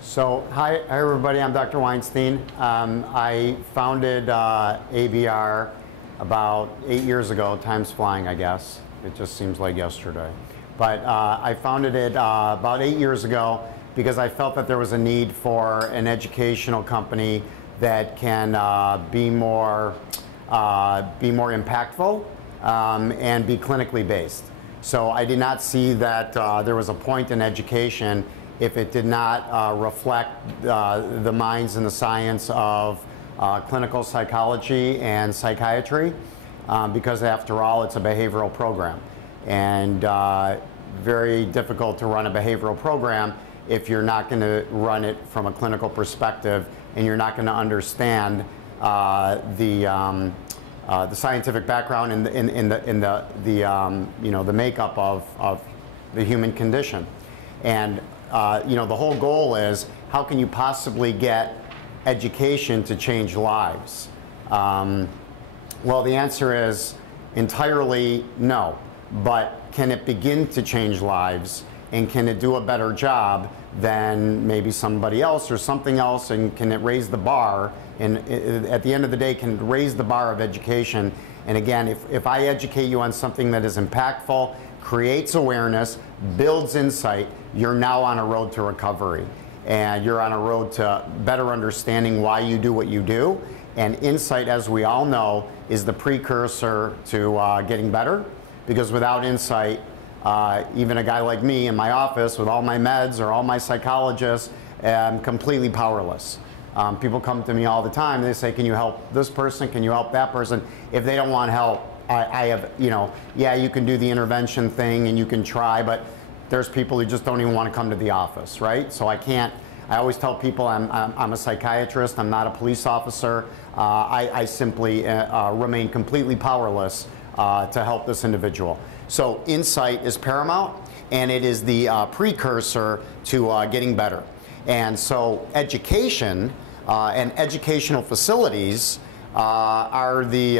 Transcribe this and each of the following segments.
So, hi everybody, I'm Dr. Weinstein. I founded ABR about 8 years ago. Time's flying, I guess. It just seems like yesterday. But I founded it about 8 years ago because I felt that there was a need for an educational company that can be more impactful and be clinically based. So I did not see that there was a point in education if it did not reflect the minds and the science of clinical psychology and psychiatry, because after all, it's a behavioral program. And very difficult to run a behavioral program if you're not going to run it from a clinical perspective and you're not going to understand the scientific background and the makeup of the human condition. And the whole goal is, how can you possibly get education to change lives? Well, the answer is entirely no. But can it begin to change lives, and can it do a better job than maybe somebody else or something else, and can it raise the bar? And at the end of the day, can it raise the bar of education? And again, if I educate you on something that is impactful, creates awareness, builds insight, you're now on a road to recovery. And you're on a road to better understanding why you do what you do. And insight, as we all know, is the precursor to getting better. Because without insight, even a guy like me in my office with all my meds or all my psychologists, I'm completely powerless. People come to me all the time. They say, can you help this person? Can you help that person? If they don't want help, I have, yeah, you can do the intervention thing and you can try, but there's people who just don't even want to come to the office, right? So I can't. I always tell people I'm a psychiatrist. I'm not a police officer. I simply remain completely powerless to help this individual. So insight is paramount, and it is the precursor to getting better. And so education and educational facilities are the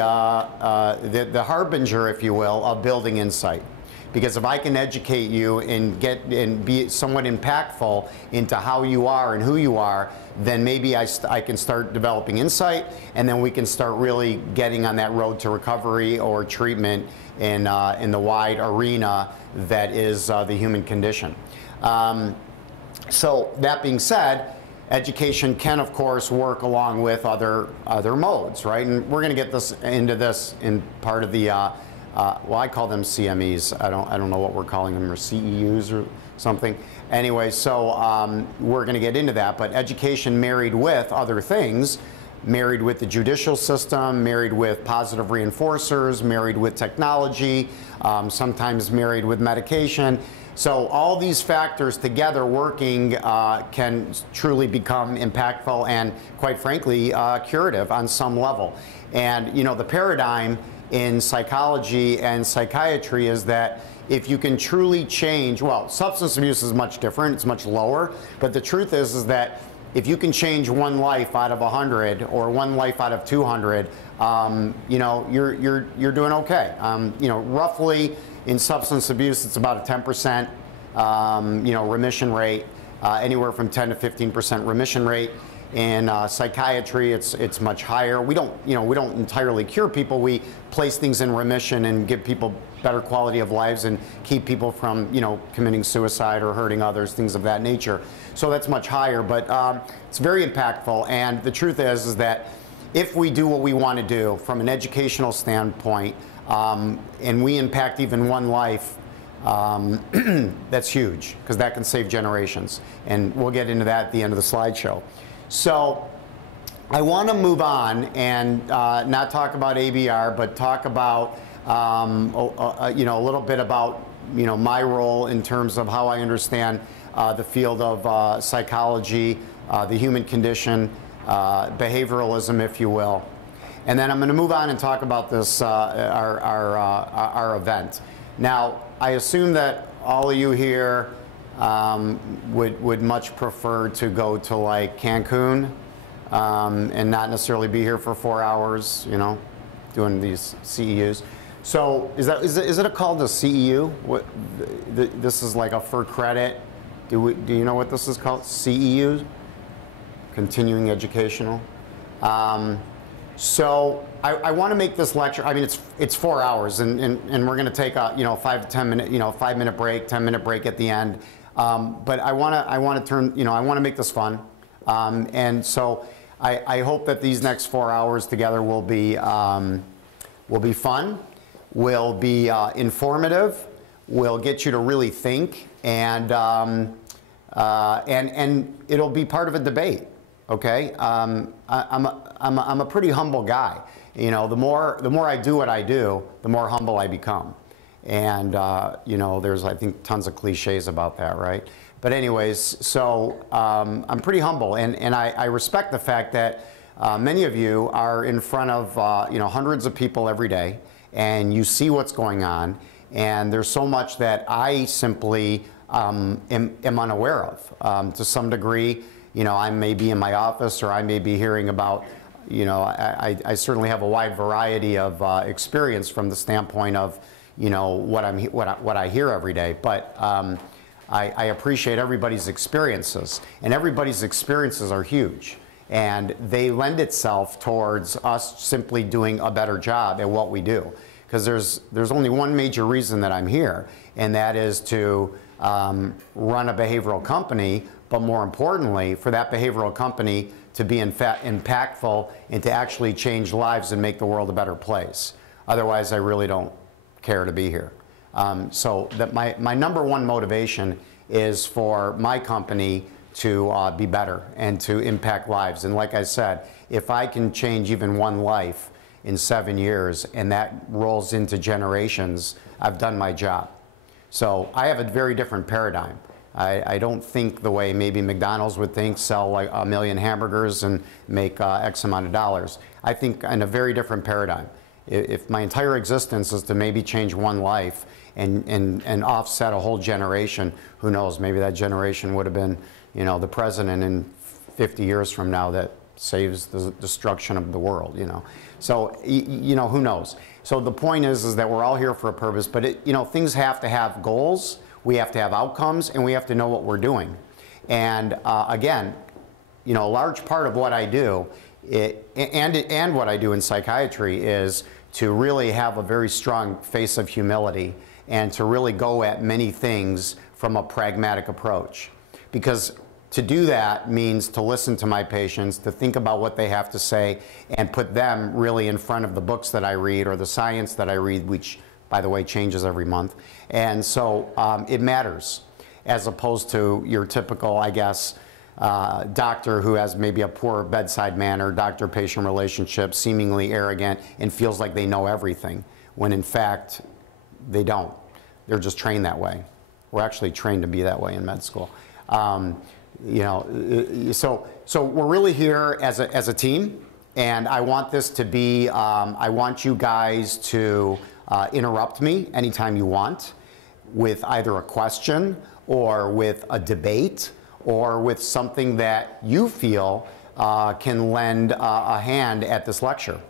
harbinger, if you will, of building insight. Because if I can educate you and be somewhat impactful into how you are and who you are, then maybe I can start developing insight, and then we can start really getting on that road to recovery or treatment in the wide arena that is the human condition. So that being said, education can, of course, work along with other modes, right? And we're going to get into this in part of the well, I call them CMEs. I don't know what we're calling them, or CEUs or something. Anyway, so we're going to get into that. But education married with other things, married with the judicial system, married with positive reinforcers, married with technology, sometimes married with medication. So all these factors together working can truly become impactful and, quite frankly, curative on some level. And the paradigm in psychology and psychiatry is that if you can truly change, well, substance abuse is much different, it's much lower, but the truth is that if you can change one life out of 100 or one life out of 200, you're doing okay. Roughly in substance abuse, it's about a 10% remission rate, anywhere from 10 to 15% remission rate. In psychiatry, it's much higher. We don't entirely cure people. We place things in remission and give people better quality of lives and keep people from committing suicide or hurting others, things of that nature. So that's much higher, but it's very impactful. And the truth is that if we do what we want to do from an educational standpoint, and we impact even one life, that's huge, because that can save generations. And we'll get into that at the end of the slideshow. So I want to move on and not talk about ABR, but talk about a little bit about my role in terms of how I understand the field of psychology, the human condition, behavioralism, if you will. And then I'm going to move on and talk about this our event. Now, I assume that all of you here would much prefer to go to like Cancun and not necessarily be here for 4 hours, doing these CEUs. So is it called a CEU? This is like a for credit Do you know what this is called? CEU, continuing educational. So I want to make this lecture. I mean, it's 4 hours, and we're going to take a 5 to 10 minute 5-minute break, 10-minute break at the end. But I want to make this fun, and so I hope that these next 4 hours together will be fun, will be informative, will get you to really think, and it'll be part of a debate. Okay, I'm a pretty humble guy. The more I do what I do, the more humble I become. And there's, I think, tons of cliches about that, right? But anyways, so I'm pretty humble, and I respect the fact that many of you are in front of hundreds of people every day, and you see what's going on, and there's so much that I simply am unaware of to some degree. I may be in my office, or I may be hearing about, I certainly have a wide variety of experience from the standpoint of, what I hear every day. But I appreciate everybody's experiences, and everybody's experiences are huge, and they lend itself towards us simply doing a better job at what we do. Because there's only one major reason that I'm here, and that is to run a behavioral company, but more importantly, for that behavioral company to be impactful and to actually change lives and make the world a better place. Otherwise, I really don't care to be here. So that my number one motivation is for my company to be better and to impact lives. And like I said, if I can change even one life in 7 years, and that rolls into generations, I've done my job. So I have a very different paradigm. I don't think the way maybe McDonald's would think, sell like 1 million hamburgers and make X amount of dollars. I think in a very different paradigm. If my entire existence is to maybe change one life and offset a whole generation, who knows, maybe that generation would have been, the president in 50 years from now that saves the destruction of the world, So, who knows? So the point is that we're all here for a purpose, but things have to have goals, we have to have outcomes, and we have to know what we're doing. And again, a large part of what I do, and what I do in psychiatry, is to really have a very strong face of humility and to really go at many things from a pragmatic approach. Because to do that means to listen to my patients, to think about what they have to say, and put them really in front of the books that I read or the science that I read, which, by the way, changes every month. And so it matters, as opposed to your typical, I guess, doctor who has maybe a poor bedside manner, doctor-patient relationship, seemingly arrogant, and feels like they know everything, when in fact, they don't. They're just trained that way. We're actually trained to be that way in med school. So we're really here as a team, and I want this to be, I want you guys to interrupt me anytime you want with either a question or with a debate or with something that you feel can lend a hand at this lecture.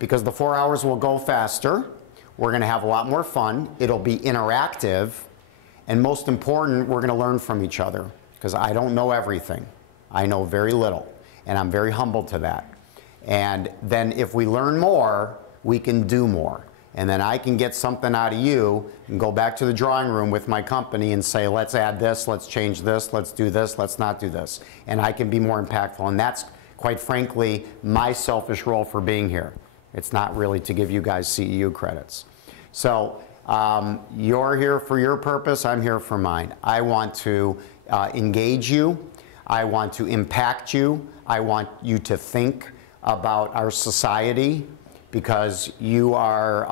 Because the 4 hours will go faster, we're going to have a lot more fun, it'll be interactive, and most important, we're going to learn from each other. Because I don't know everything. I know very little, and I'm very humble to that. And then if we learn more, we can do more. And then I can get something out of you and go back to the drawing room with my company and say, let's add this, let's change this, let's do this, let's not do this. And I can be more impactful. And that's, quite frankly, my selfish role for being here. It's not really to give you guys CEU credits. So you're here for your purpose, I'm here for mine. I want to engage you, I want to impact you, I want you to think about our society, because you are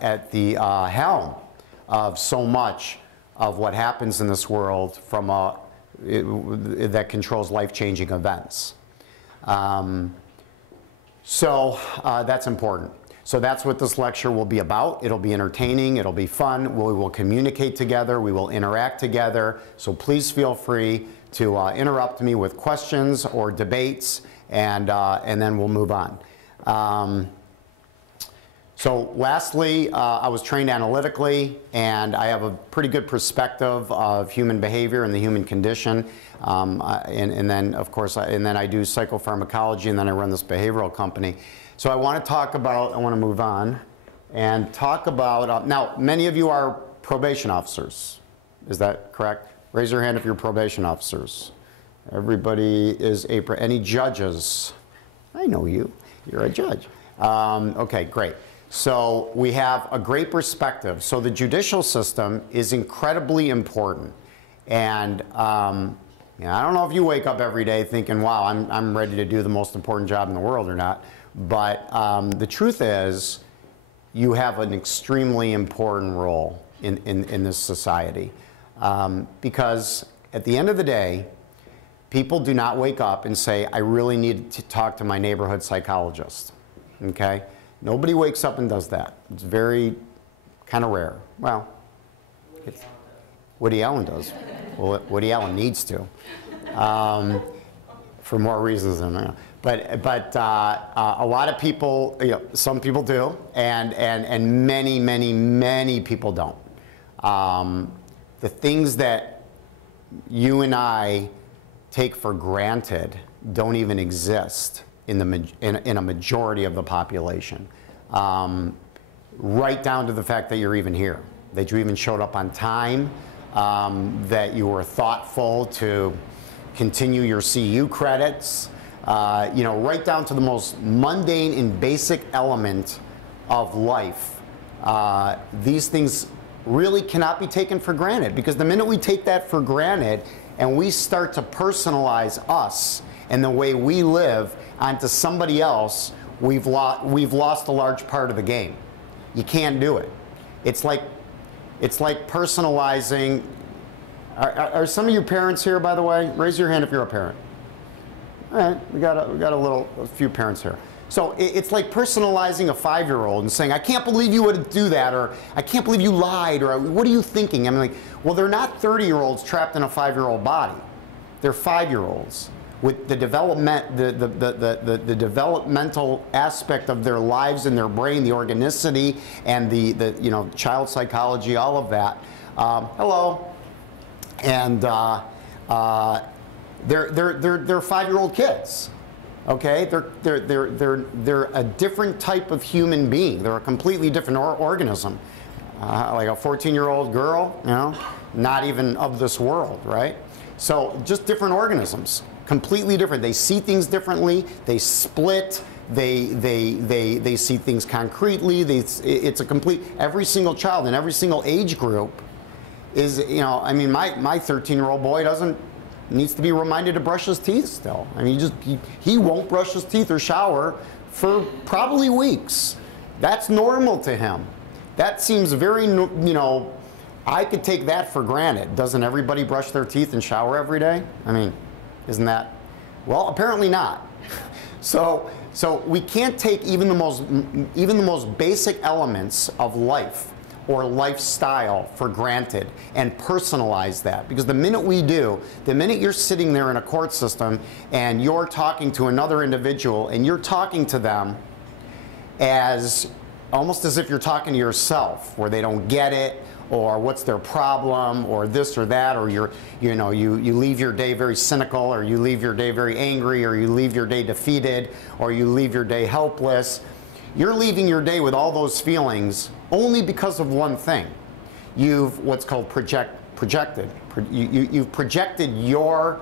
at the helm of so much of what happens in this world from that controls life-changing events. So that's important. So that's what this lecture will be about. It'll be entertaining, it'll be fun, we will communicate together, we will interact together. So please feel free to interrupt me with questions or debates, and then we'll move on. So lastly, I was trained analytically, and I have a pretty good perspective of human behavior and the human condition. And then, of course, and then I do psychopharmacology, and then I run this behavioral company. So I want to talk about, I want to move on and talk about, now, many of you are probation officers. Is that correct? Raise your hand if you're probation officers. Everybody is any judges? I know you. You're a judge. Okay, great. So we have a great perspective. So the judicial system is incredibly important. And you know, I don't know if you wake up every day thinking, wow, I'm ready to do the most important job in the world or not. But the truth is, you have an extremely important role in this society. Because at the end of the day, people do not wake up and say, I really need to talk to my neighborhood psychologist. Okay? Nobody wakes up and does that. It's very kind of rare. Well, Woody Allen does. Well, Woody Allen needs to, for more reasons than that. But a lot of people, you know, some people do, and many people don't. The things that you and I take for granted don't even exist in a majority of the population, right down to the fact that you're even here, that you even showed up on time, that you were thoughtful to continue your CU credits, you know, right down to the most mundane and basic element of life. These things really cannot be taken for granted, because the minute we take that for granted and we start to personalize us and the way we live onto somebody else, we've lost a large part of the game. You can't do it. It's like personalizing. Are some of you parents here, by the way? Raise your hand if you're a parent. All right, we got a few parents here. So it's like personalizing a 5-year-old and saying, I can't believe you would do that, or I can't believe you lied, or what are you thinking? I'm like, well, they're not 30-year-olds trapped in a 5-year-old body. They're 5-year-olds with the developmental aspect of their lives and their brain, the organicity and the you know, child psychology, all of that. Hello. And they're 5-year-old kids. Okay, they're a different type of human being. They're a completely different organism. Like a 14-year-old girl, you know, not even of this world, right? So just different organisms, completely different. They see things differently. They split. They see things concretely. It's a complete. Every single child in every single age group is, you know, I mean, my 13-year-old boy needs to be reminded to brush his teeth still. I mean, he won't brush his teeth or shower for probably weeks. That's normal to him. That seems very, you know, I could take that for granted. Doesn't everybody brush their teeth and shower every day? I mean, isn't that? Well, apparently not. So we can't take even the most basic elements of life or lifestyle for granted and personalize that. Because the minute we do, the minute you're sitting there in a court system and you're talking to another individual and you're talking to them as almost as if you're talking to yourself, where they don't get it, or what's their problem, or this or that, or you leave your day very cynical, or you leave your day very angry, or you leave your day defeated, or you leave your day helpless. You're leaving your day with all those feelings only because of one thing. You've what's called projected. You've projected your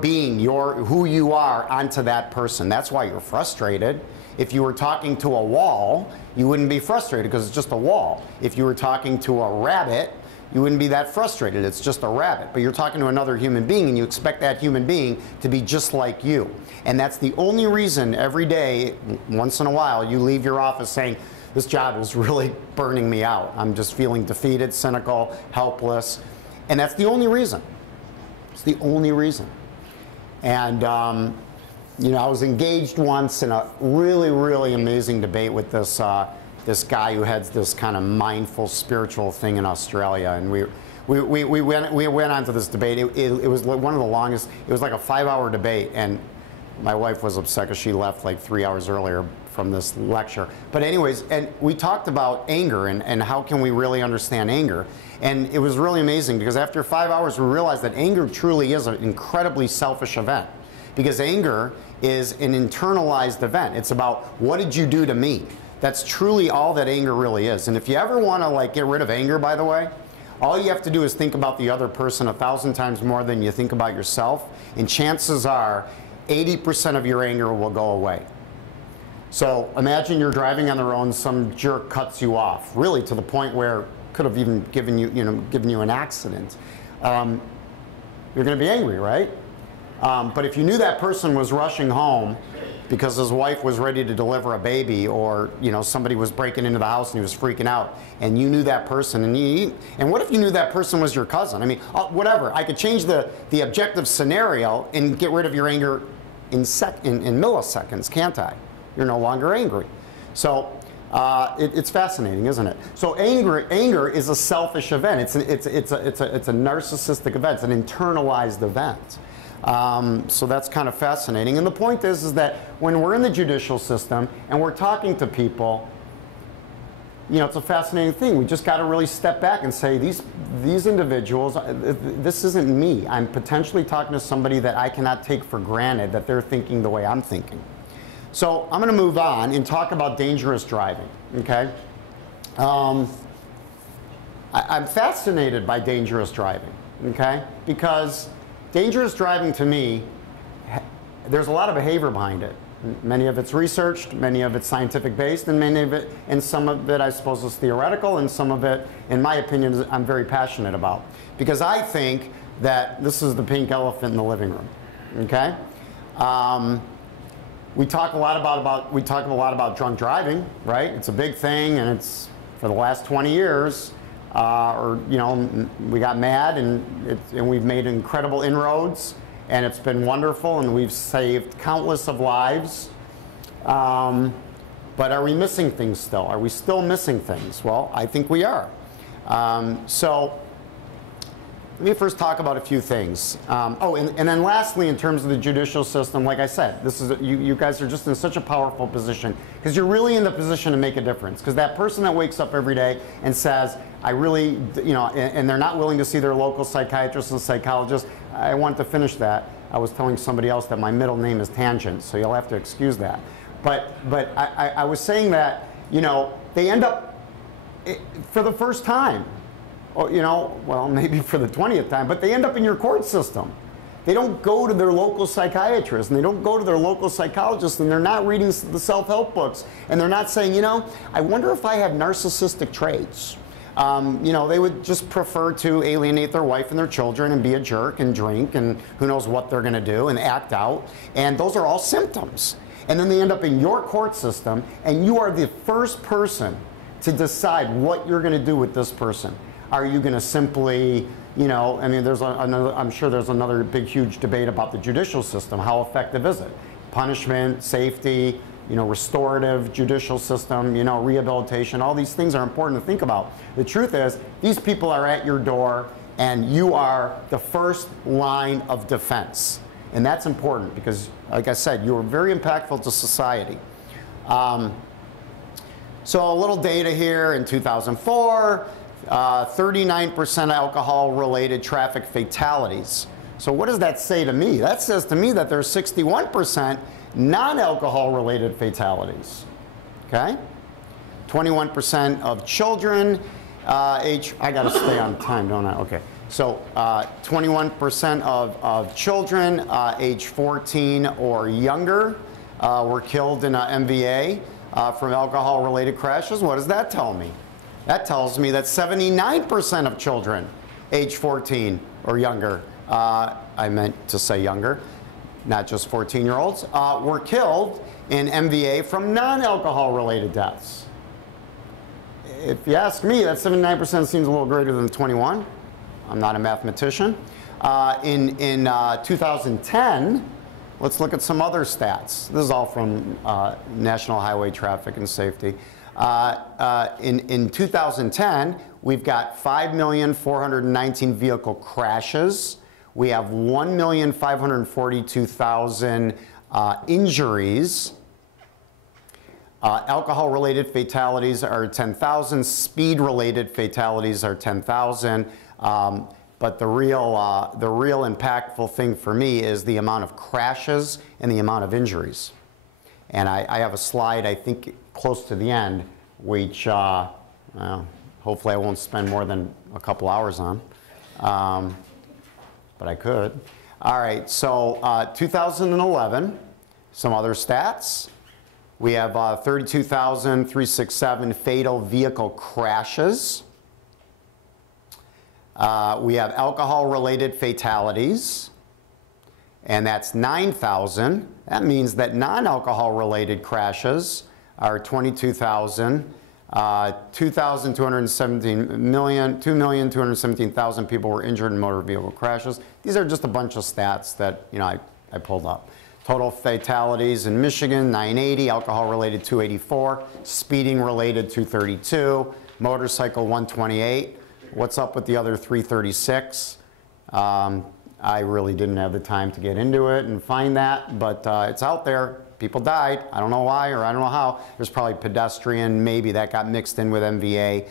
being, who you are onto that person. That's why you're frustrated. If you were talking to a wall, you wouldn't be frustrated because it's just a wall. If you were talking to a rabbit, you wouldn't be that frustrated. It's just a rabbit. But you're talking to another human being, and you expect that human being to be just like you. And that's the only reason every day, once in a while, you leave your office saying, this job is really burning me out. I'm just feeling defeated, cynical, helpless. And that's the only reason. It's the only reason. And you know, I was engaged once in a really, really amazing debate with this this guy who heads this kind of mindful spiritual thing in Australia, and we went on to this debate. It was one of the longest. It was like a 5-hour debate, and my wife was upset because she left like 3 hours earlier from this lecture. But anyways, and we talked about anger and how can we really understand anger. And it was really amazing because after 5 hours we realized that anger truly is an incredibly selfish event. Because anger is an internalized event. It's about, what did you do to me? That's truly all that anger really is. And if you ever want to like get rid of anger, by the way, all you have to do is think about the other person 1,000 times more than you think about yourself, and chances are 80% of your anger will go away. So imagine you're driving on the road and some jerk cuts you off, really to the point where could have even given you, given you an accident. You're going to be angry, right? But if you knew that person was rushing home because his wife was ready to deliver a baby, or somebody was breaking into the house and he was freaking out, and you knew that person, and what if you knew that person was your cousin? I mean, whatever. I could change the objective scenario and get rid of your anger in milliseconds, can't I? You're no longer angry. So it's fascinating, isn't it? So anger is a selfish event. It's a narcissistic event. It's an internalized event. So that's kind of fascinating. And the point is that when we're in the judicial system and we're talking to people, it's a fascinating thing. We just got to really step back and say, these individuals, this isn't me. I'm potentially talking to somebody that I cannot take for granted that they're thinking the way I'm thinking. So I'm going to move on and talk about dangerous driving, okay? I'm fascinated by dangerous driving, okay? Because dangerous driving, to me, there's a lot of behavior behind it. Many of it's researched, many of it's scientific based, and some of it I suppose is theoretical, and some of it, in my opinion, I'm very passionate about. Because I think that this is the pink elephant in the living room. Okay? We talk a lot about drunk driving, right? It's a big thing, and it's for the last 20 years. We got mad, and we've made incredible inroads, and it's been wonderful, and we've saved countless of lives. But are we missing things still? Are we still missing things? Well, I think we are. So let me first talk about a few things. And then lastly, in terms of the judicial system, like I said, this is you guys are just in such a powerful position because you're really in the position to make a difference. Because that person that wakes up every day and says, I really, and they're not willing to see their local psychiatrist and psychologist. I want to finish that. I was telling somebody else that my middle name is Tangent, so you'll have to excuse that. But I was saying that, they end up, for the first time, well, maybe for the 20th time, but they end up in your court system. They don't go to their local psychiatrist, and they don't go to their local psychologist, and they're not reading the self-help books, and they're not saying, I wonder if I have narcissistic traits. They would just prefer to alienate their wife and their children and be a jerk and drink and who knows what they're going to do and act out. And those are all symptoms. And then they end up in your court system, and you are the first person to decide what you're going to do with this person. Are you going to simply, I'm sure there's another big, huge debate about the judicial system. How effective is it? Punishment, safety, restorative judicial system, rehabilitation, all these things are important to think about. The truth is, these people are at your door, and you are the first line of defense. And that's important because, like I said, you are very impactful to society. So a little data here in 2004, 39% alcohol-related traffic fatalities. So what does that say to me? That says to me that there's 61% non-alcohol related fatalities, okay? 21% of children I gotta stay on time, don't I? Okay. So 21% of children age 14 or younger were killed in an MVA from alcohol related crashes. What does that tell me? That tells me that 79% of children age 14 or younger, I meant to say younger, not just 14-year-olds, were killed in MVA from non-alcohol related deaths. If you ask me, that 79% seems a little greater than 21. I'm not a mathematician. In 2010, let's look at some other stats. This is all from National Highway Traffic and Safety. In 2010, we've got 5,419 vehicle crashes. We have 1,542,000 injuries. Alcohol-related fatalities are 10,000. Speed-related fatalities are 10,000. But the real impactful thing for me is the amount of crashes and the amount of injuries. And I have a slide, I think, close to the end, which hopefully I won't spend more than a couple hours on. But I could. All right, so 2011, some other stats. We have 32,367 fatal vehicle crashes. We have alcohol-related fatalities, and that's 9,000. That means that non-alcohol-related crashes are 22,000. 2,217,000 people were injured in motor vehicle crashes. These are just a bunch of stats that I pulled up. Total fatalities in Michigan, 980, alcohol-related 284, speeding-related 232, motorcycle 128. What's up with the other 336? I really didn't have the time to get into it and find that, but it's out there. People died. I don't know why or I don't know how. There's probably pedestrian, maybe that got mixed in with MVA.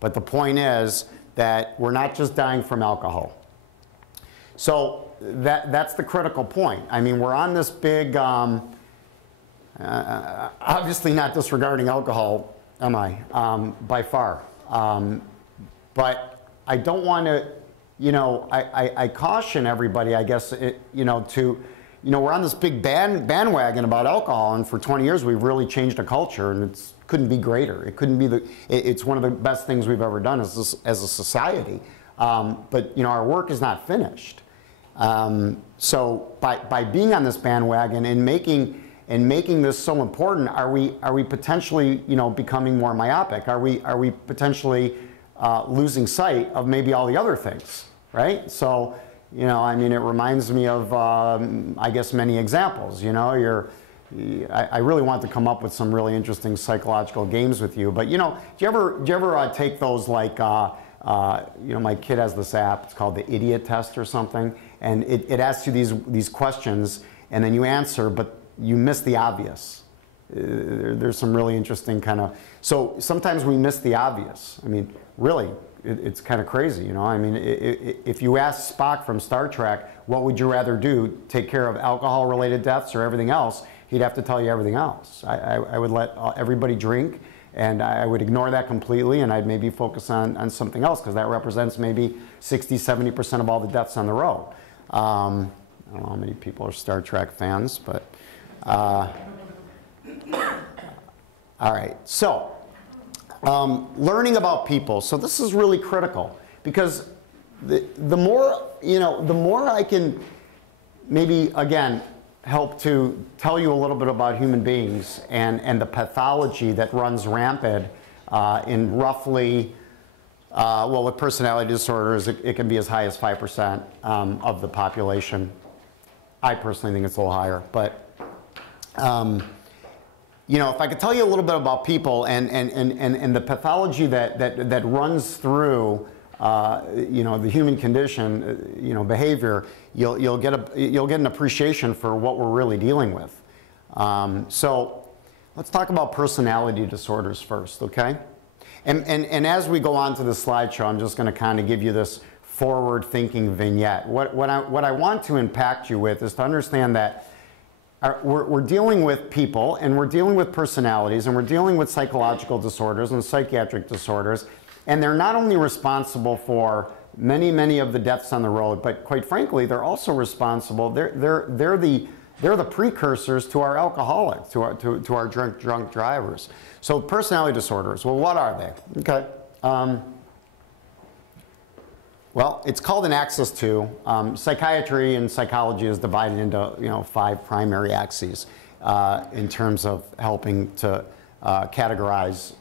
But the point is that we're not just dying from alcohol. So that's the critical point. I mean, we're on this big, obviously not disregarding alcohol, am I, by far. But I don't want to, I caution everybody, I guess, we're on this big bandwagon about alcohol, and for 20 years we've really changed the culture, and it couldn't be greater. It couldn't be it's one of the best things we've ever done as a society. But our work is not finished. So by being on this bandwagon and making this so important, are we potentially becoming more myopic? Are we potentially losing sight of maybe all the other things, right? So I mean, it reminds me of I guess many examples. I really want to come up with some really interesting psychological games with you. But do you ever take those, like my kid has this app. It's called the Idiot Test or something, and it asks you these questions, and then you answer, but you miss the obvious. There's some really interesting kind of. So sometimes we miss the obvious. I mean, really. It's kind of crazy, I mean, if you ask Spock from Star Trek, what would you rather do, take care of alcohol-related deaths or everything else, he'd have to tell you everything else. I would let everybody drink, and I would ignore that completely, and I'd maybe focus on something else, because that represents maybe 60–70% of all the deaths on the road. I don't know how many people are Star Trek fans, but all right, so. Learning about people. So this is really critical, because the more I can maybe again help to tell you a little bit about human beings and the pathology that runs rampant in roughly with personality disorders, it can be as high as 5% of the population. I personally think it's a little higher, but if I could tell you a little bit about people and the pathology that runs through, the human condition, behavior, you'll get an appreciation for what we're really dealing with. So let's talk about personality disorders first, okay? And as we go on to the slideshow, I'm just going to kind of give you this forward-thinking vignette. What I want to impact you with is to understand that we're dealing with people, and we're dealing with personalities, and we're dealing with psychological disorders and psychiatric disorders, and they're not only responsible for many of the deaths on the road, but quite frankly, they're also responsible. They're the precursors to our alcoholics, to our drunk drivers. So personality disorders. Well, what are they? Okay. Well, it's called an axis 2. Psychiatry and psychology is divided into 5 primary axes in terms of helping to categorize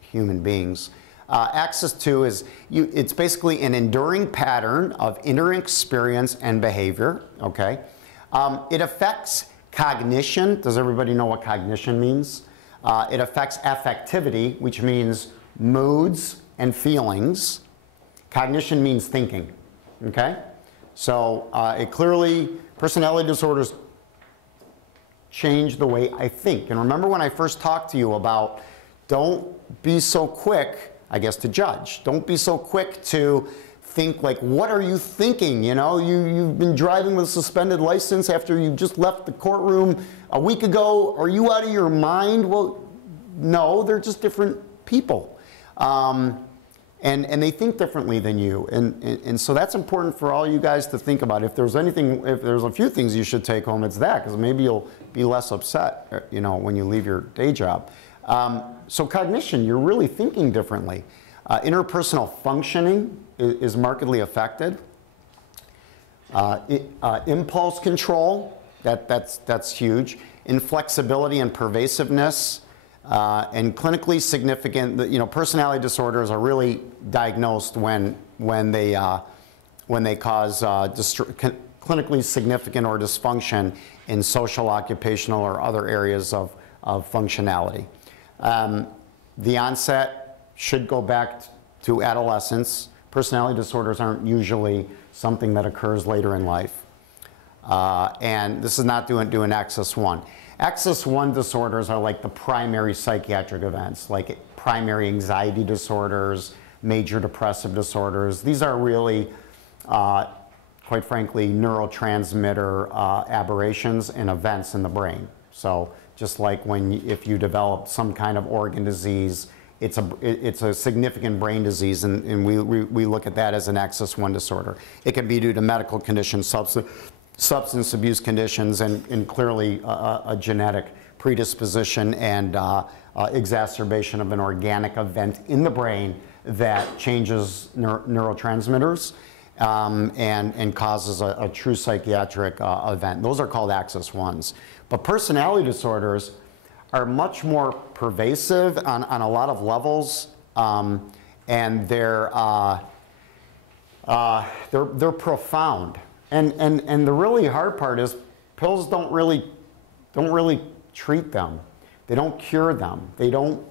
human beings. Axis 2 is it's basically an enduring pattern of inner experience and behavior. Okay, it affects cognition. Does everybody know what cognition means? It affects affectivity, which means moods and feelings. Cognition means thinking, okay? So it clearly, personality disorders change the way I think. And remember when I first talked to you about don't be so quick, I guess, to judge. Don't be so quick to think like, what are you thinking? You know, you've been driving with a suspended license after you just left the courtroom a week ago. Are you out of your mind? Well, no, they're just different people. And they think differently than you. And so that's important for all you guys to think about. If there's anything, if there's a few things you should take home, it's that, because maybe you'll be less upset, you know, when you leave your day job. So cognition, you're really thinking differently. Interpersonal functioning is markedly affected. Impulse control, that's huge. Inflexibility and pervasiveness, and clinically significant, you know, personality disorders are really diagnosed when they cause clinically significant or dysfunction in social, occupational, or other areas of functionality. The onset should go back to adolescence. Personality disorders aren't usually something that occurs later in life. And this is not doing Axis 1. Axis 1 disorders are like the primary psychiatric events, like primary anxiety disorders, major depressive disorders. These are really, quite frankly, neurotransmitter aberrations and events in the brain. So just like if you develop some kind of organ disease, it's a significant brain disease, and we look at that as an Axis 1 disorder. It can be due to medical conditions, substance abuse conditions, and clearly a genetic predisposition and exacerbation of an organic event in the brain that changes neurotransmitters and causes a true psychiatric event. Those are called Axis 1s. But personality disorders are much more pervasive on a lot of levels, and they're profound. And the really hard part is pills don't really treat them. They don't cure them. They don't.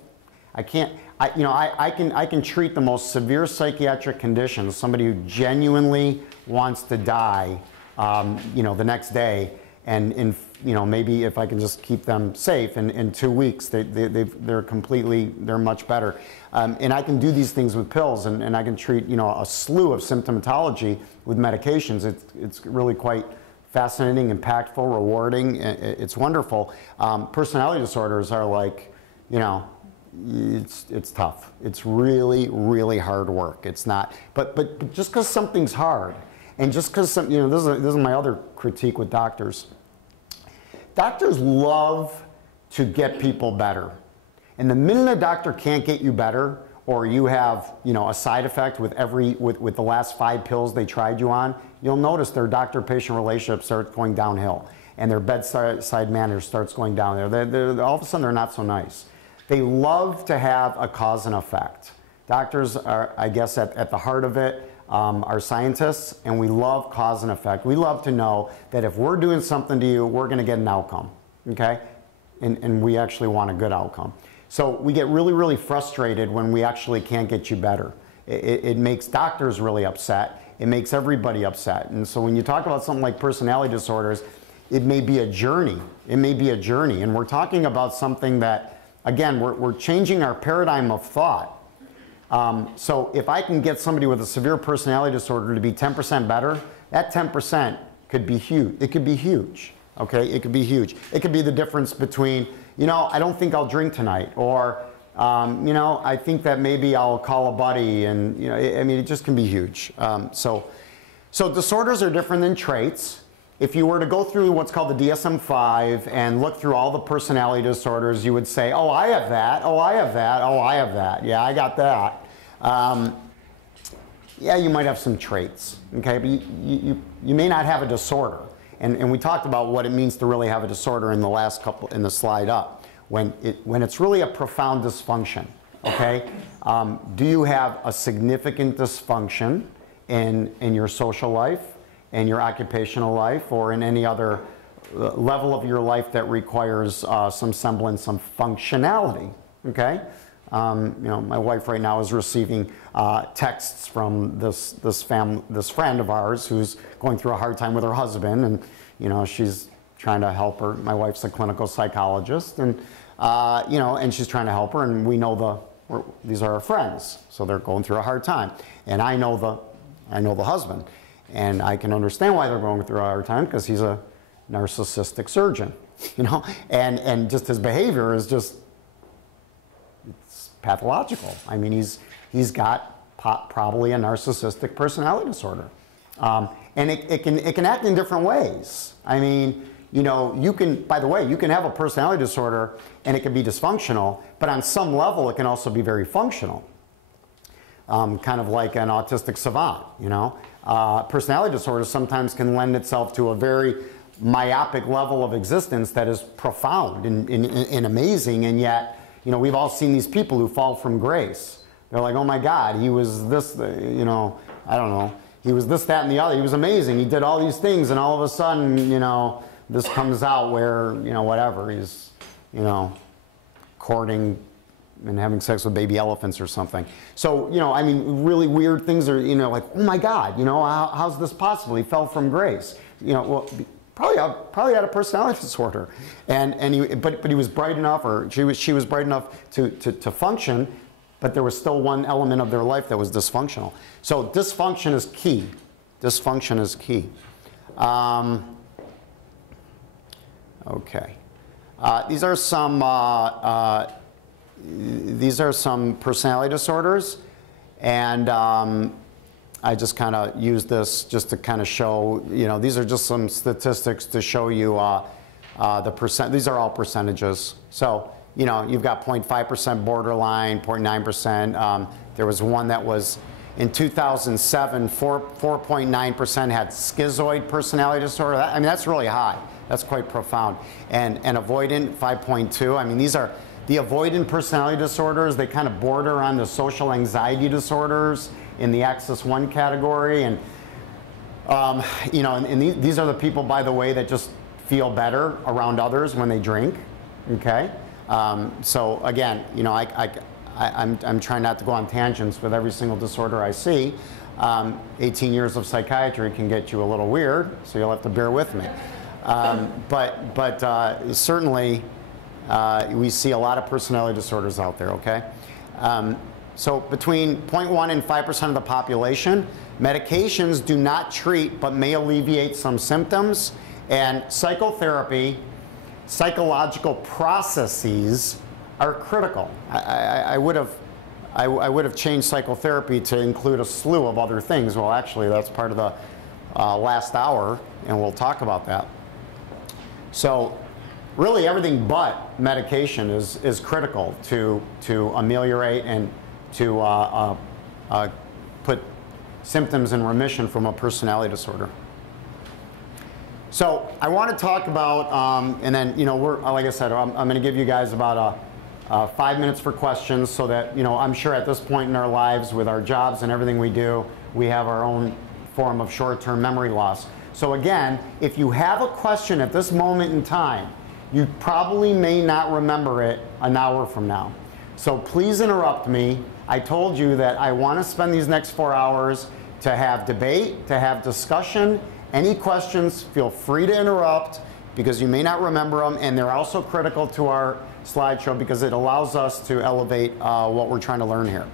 I can treat the most severe psychiatric conditions. Somebody who genuinely wants to die, you know, the next day, and you know, maybe if I can just keep them safe in 2 weeks, they're much better. And I can do these things with pills, and I can treat, you know, a slew of symptomatology with medications. It's really quite fascinating, impactful, rewarding. It's wonderful. Personality disorders are like, you know, it's tough. It's really, really hard work. It's not, but just because something's hard, and just because you know, this is my other critique with doctors. Doctors love to get people better. And the minute a doctor can't get you better, or you have, you know, a side effect with the last 5 pills they tried you on, you'll notice their doctor-patient relationship starts going downhill, and their bedside manner starts going down there. All of a sudden, they're not so nice. They love to have a cause and effect. Doctors are, I guess, at the heart of it, are scientists, and we love cause and effect. We love to know that if we're doing something to you, we're going to get an outcome, okay? And we actually want a good outcome. So we get really, really frustrated when we actually can't get you better. It makes doctors really upset. It makes everybody upset. And so when you talk about something like personality disorders, it may be a journey. It may be a journey. And we're talking about something that, again, we're changing our paradigm of thought. So if I can get somebody with a severe personality disorder to be 10% better, that 10% could be huge. It could be huge, okay? It could be huge. It could be the difference between, you know, I don't think I'll drink tonight, or, you know, I think that maybe I'll call a buddy, and, you know, I mean, it just can be huge. So disorders are different than traits. If you were to go through what's called the DSM-5 and look through all the personality disorders, you would say, oh, I have that, oh, I have that, oh, I have that, yeah, I got that. Yeah, you might have some traits, okay, but you may not have a disorder. And we talked about what it means to really have a disorder in the last couple, in the slide up, when it's really a profound dysfunction, okay? Do you have a significant dysfunction in your social life, in your occupational life, or in any other level of your life that requires some semblance of functionality, okay? You know, my wife right now is receiving texts from this friend of ours who's going through a hard time with her husband, and you know, she's trying to help her. My wife's a clinical psychologist, and you know, and she's trying to help her, and we know these are our friends, so they're going through a hard time, and I know the husband, and I can understand why they're going through a hard time, because he's a narcissistic surgeon, you know, and just his behavior is just, it's pathological. I mean, he's got probably a narcissistic personality disorder, and it can act in different ways. I mean, you know, you can, by the way, you can have a personality disorder and it can be dysfunctional, but on some level it can also be very functional. Kind of like an autistic savant, you know. Personality disorder sometimes can lend itself to a very myopic level of existence that is profound and amazing, and yet, you know, we've all seen these people who fall from grace. They're like, oh my God, he was this, you know, I don't know, he was this, that, and the other. He was amazing. He did all these things, and all of a sudden, you know, this comes out where, you know, whatever, he's, you know, courting and having sex with baby elephants or something. So, you know, I mean, really weird things are, you know, like, oh my God, you know, how's this possible? He fell from grace. You know, well, probably had a personality disorder. But he was bright enough, or she was bright enough to function, but there was still one element of their life that was dysfunctional. So dysfunction is key. Dysfunction is key. Okay. These are some personality disorders, and I just kind of use this just to kind of show, you know, these are just some statistics to show you the percent. These are all percentages. So, you know, you've got 0.5% borderline, 0.9%. There was one that was in 2007, 4.9% had schizoid personality disorder. I mean, that's really high. That's quite profound. And avoidant, 5.2. I mean, these are the avoidant personality disorders. They kind of border on the social anxiety disorders in the Axis 1 category. And, you know, and these are the people, by the way, that just feel better around others when they drink, okay? So again, you know, I'm trying not to go on tangents with every single disorder I see. 18 years of psychiatry can get you a little weird, so you'll have to bear with me. But certainly we see a lot of personality disorders out there, okay? So between 0.1 and 5% of the population, medications do not treat but may alleviate some symptoms, and psychotherapy, psychological processes are critical. I would have changed psychotherapy to include a slew of other things. Well, actually, that's part of the last hour, and we'll talk about that. So really everything but medication is critical to ameliorate and to put symptoms in remission from a personality disorder. So I want to talk about, and then, you know, like I said, I'm going to give you guys about 5 minutes for questions, so that, you know, I'm sure at this point in our lives with our jobs and everything we do, we have our own form of short-term memory loss. So again, if you have a question at this moment in time, you probably may not remember it an hour from now. So please interrupt me. I told you that I want to spend these next 4 hours to have debate, to have discussion. Any questions, feel free to interrupt, because you may not remember them, and they're also critical to our slideshow because it allows us to elevate what we're trying to learn here.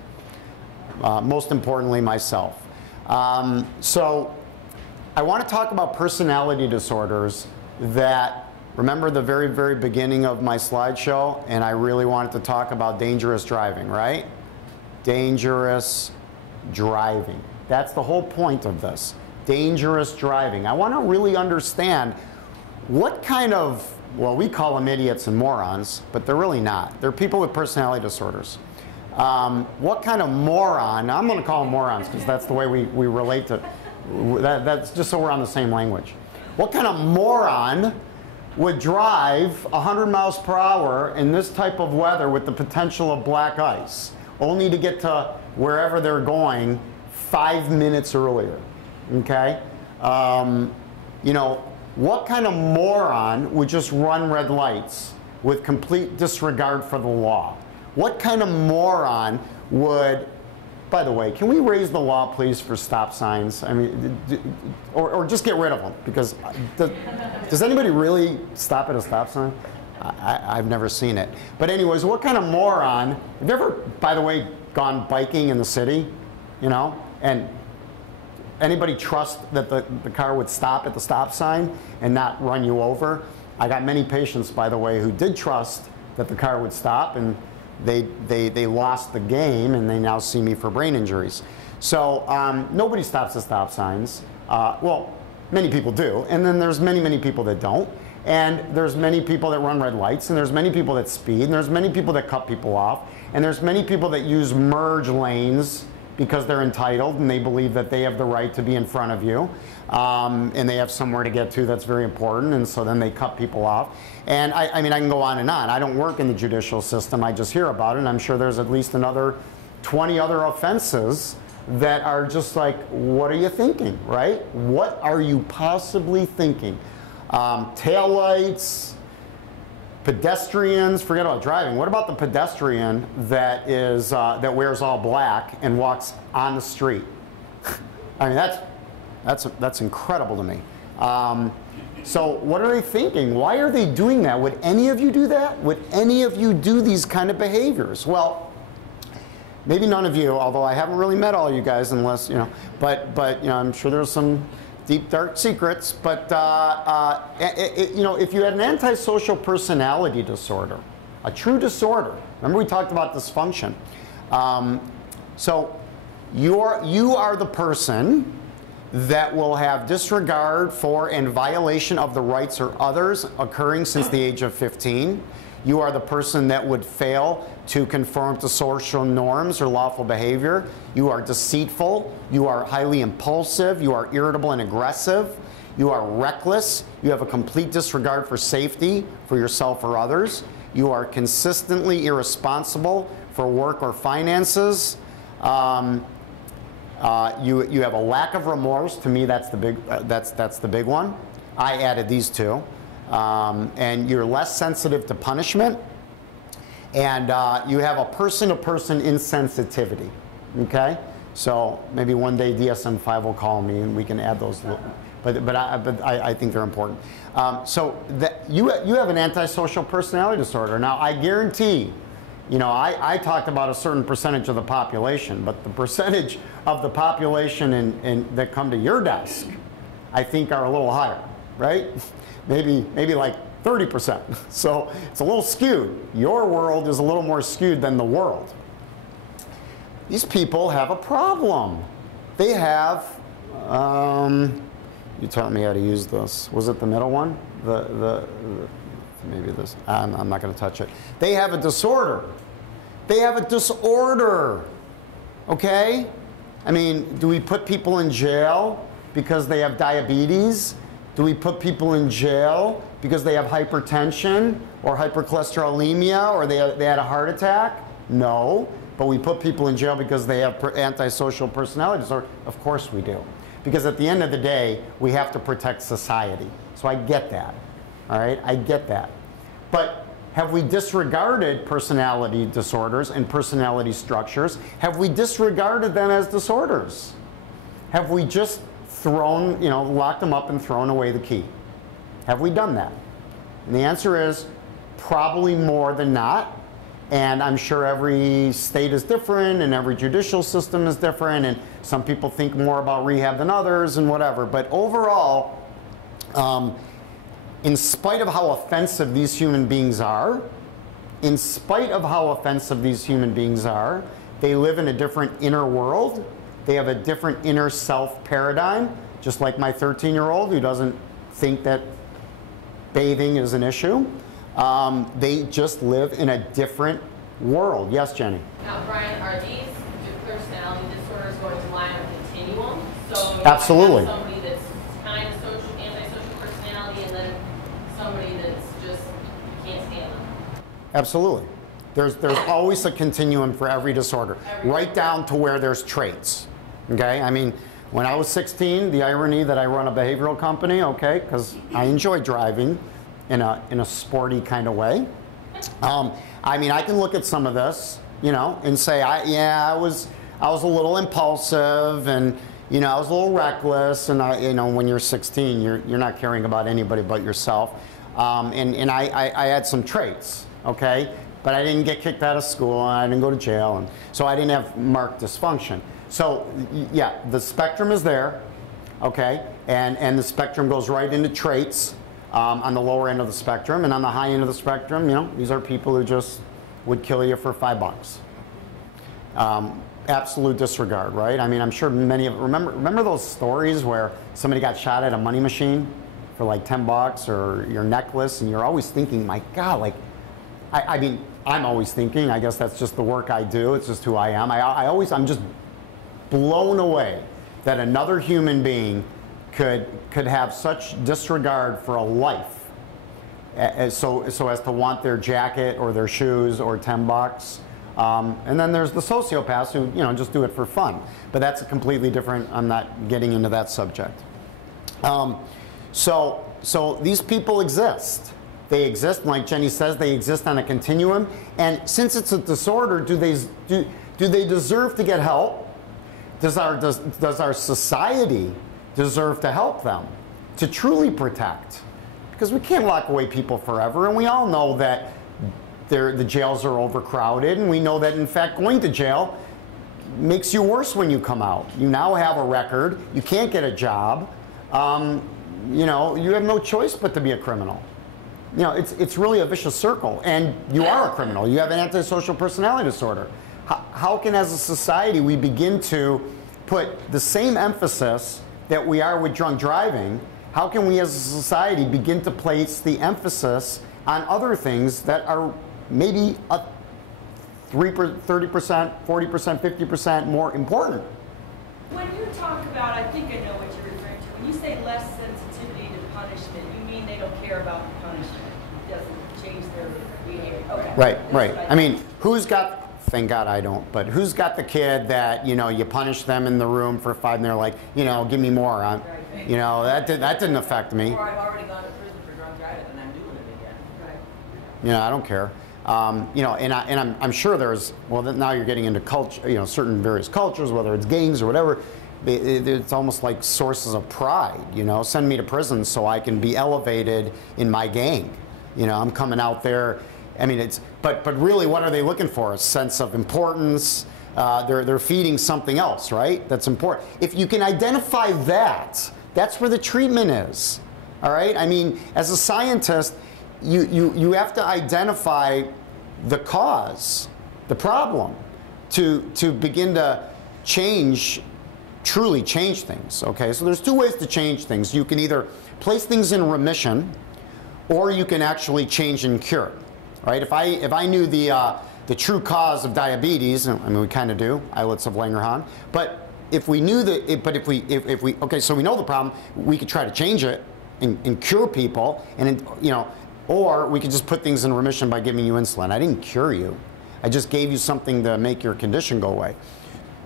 Most importantly, myself. So I want to talk about personality disorders that, remember the very, very beginning of my slideshow, and I really wanted to talk about dangerous driving, right? Dangerous driving. That's the whole point of this. Dangerous driving. I want to really understand what kind of, well, we call them idiots and morons, but they're really not. They're people with personality disorders. What kind of moron, I'm going to call them morons because that's the way we relate to, that's just so we're on the same language. What kind of moron would drive 100 miles per hour in this type of weather with the potential of black ice, only to get to wherever they're going 5 minutes earlier? Okay? You know, what kind of moron would just run red lights with complete disregard for the law? What kind of moron would By the way, can we raise the law, please, for stop signs? I mean, or just get rid of them, because does anybody really stop at a stop sign? I've never seen it. But anyways, what kind of moron? Have you ever, by the way, gone biking in the city, you know, and anybody trust that the car would stop at the stop sign and not run you over? I got many patients, by the way, who did trust that the car would stop, and they lost the game, and they now see me for brain injuries. So nobody stops at stop signs. Well, many people do, and then there's many people that don't. And there's many people that run red lights, and there's many people that speed, and there's many people that cut people off, and there's many people that use merge lanes because they're entitled and they believe that they have the right to be in front of you, and they have somewhere to get to that's very important, and so then they cut people off. And I mean, I can go on and on. I don't work in the judicial system. I just hear about it, and I'm sure there's at least another 20 other offenses that are just like, what are you thinking, right? What are you possibly thinking? Taillights, pedestrians, forget about driving. What about the pedestrian that is that wears all black and walks on the street? I mean, that's incredible to me. So what are they thinking? Why are they doing that? Would any of you do that? Would any of you do these kind of behaviors? Well, maybe none of you, although I haven't really met all you guys, unless, you know, but you know, I'm sure there's some deep, dark secrets. But you know, if you had an antisocial personality disorder, a true disorder, remember we talked about dysfunction. So you are the person that will have disregard for and violation of the rights of others occurring since the age of 15. You are the person that would fail to conform to social norms or lawful behavior. You are deceitful. You are highly impulsive. You are irritable and aggressive. You are reckless. You have a complete disregard for safety, for yourself or others. You are consistently irresponsible for work or finances. You have a lack of remorse. To me, that's the big. That's the big one. I added these two. And you're less sensitive to punishment, and you have a person-to-person insensitivity. Okay, so maybe one day DSM-5 will call me and we can add those. But I think they're important. So that you have an antisocial personality disorder. Now I guarantee, you know, I talked about a certain percentage of the population, but the percentage of the population that come to your desk, I think, are a little higher, right? Maybe like 30%. So it's a little skewed. Your world is a little more skewed than the world. These people have a problem. They have, you taught me how to use this. Was it the middle one? Maybe this. I'm not going to touch it. They have a disorder. They have a disorder. Okay? I mean, do we put people in jail because they have diabetes? Do we put people in jail because they have hypertension or hypercholesterolemia or they had a heart attack? No. But we put people in jail because they have antisocial personality disorder? Of course we do. Because at the end of the day, we have to protect society. So I get that. All right? I get that. But have we disregarded personality disorders and personality structures? Have we disregarded them as disorders? Have we just thrown, you know, locked them up and thrown away the key? Have we done that? And the answer is probably more than not. And I'm sure every state is different and every judicial system is different, and some people think more about rehab than others and whatever. But overall, in spite of how offensive these human beings are, in spite of how offensive these human beings are, they live in a different inner world. They have a different inner self paradigm, just like my 13-year-old who doesn't think that bathing is an issue. They just live in a different world. Yes, Jenny? Now, Brian, are these personality disorders going to lie on a continuum? So absolutely. Have somebody that's kind of antisocial personality, and then somebody that's just can't stand them. Absolutely. There's always a continuum for every disorder, right down to where there's traits. Okay? I mean, when I was 16, the irony that I run a behavioral company, okay, because I enjoy driving in a sporty kind of way. I mean, I can look at some of this, you know, and say, I I was a little impulsive, and I was a little reckless, and when you're 16, you're not caring about anybody but yourself. And I had some traits, okay? But I didn't get kicked out of school, and I didn't go to jail, and so I didn't have marked dysfunction. So yeah, the spectrum is there, okay? And the spectrum goes right into traits on the lower end of the spectrum, and on the high end of the spectrum, these are people who just would kill you for $5. Absolute disregard, right? I mean, I'm sure many of remember those stories where somebody got shot at a money machine for like $10, or your necklace, and you're always thinking, my God, like, I mean, I'm always thinking, I guess that's just the work I do, it's just who I am. I'm just blown away that another human being could have such disregard for a life, so as to want their jacket or their shoes or $10. And then there's the sociopaths who just do it for fun. But that's a completely different. I'm not getting into that subject. So these people exist. They exist, like Jenny says, they exist on a continuum. And since it's a disorder, do they deserve to get help? Does our society deserve to help them, to truly protect? Because we can't lock away people forever, and we all know that the jails are overcrowded, and we know that, in fact, going to jail makes you worse when you come out. You now have a record. You can't get a job. You have no choice but to be a criminal. It's really a vicious circle, and you are a criminal. You have an antisocial personality disorder. How can, as a society, we begin to put the same emphasis that we are with drunk driving? How can we, as a society, begin to place the emphasis on other things that are maybe 30%, 40%, 50% more important? When you talk about, I think I know what you're referring to, when you say less sensitivity to punishment, you mean they don't care about the punishment? It doesn't change their behavior? Okay. Right. I mean, who's got, thank God I don't, but who's got the kid that, you punish them in the room for 5 and they're like, give me more. That didn't affect me. Or I've already gone to prison for drunk driving and I'm doing it again. Right. I don't care. And I'm sure there's, well, now you're getting into culture, certain various cultures, whether it's gangs or whatever, it's almost like sources of pride, send me to prison so I can be elevated in my gang. I'm coming out there. I mean, but really, what are they looking for? A sense of importance. They're feeding something else, right? That's important. If you can identify that, that's where the treatment is. All right? I mean, as a scientist, you have to identify the cause, the problem, to begin to truly change things. Okay? So there's 2 ways to change things. You can either place things in remission, or you can actually change and cure. Right? If I knew the true cause of diabetes, I mean, we kind of do, islets of Langerhans, but if we knew that, okay, so we know the problem, we could try to change it and cure people, and or we could just put things in remission by giving you insulin. I didn't cure you. I just gave you something to make your condition go away.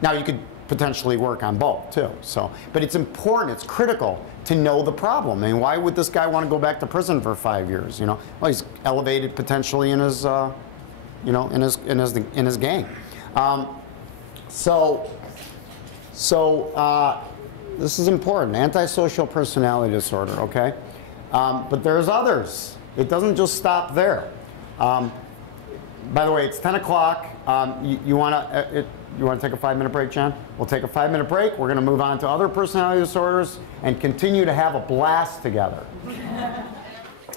Now, you could potentially work on both too. So, but it's important, it's critical to know the problem. I mean, why would this guy want to go back to prison for 5 years? Well, he's elevated potentially in his, in his gang. This is important. Antisocial personality disorder. Okay, but there's others. It doesn't just stop there. By the way, it's 10 o'clock. You want to take a 5-minute break, Jen? We'll take a 5-minute break. We're going to move on to other personality disorders and continue to have a blast together.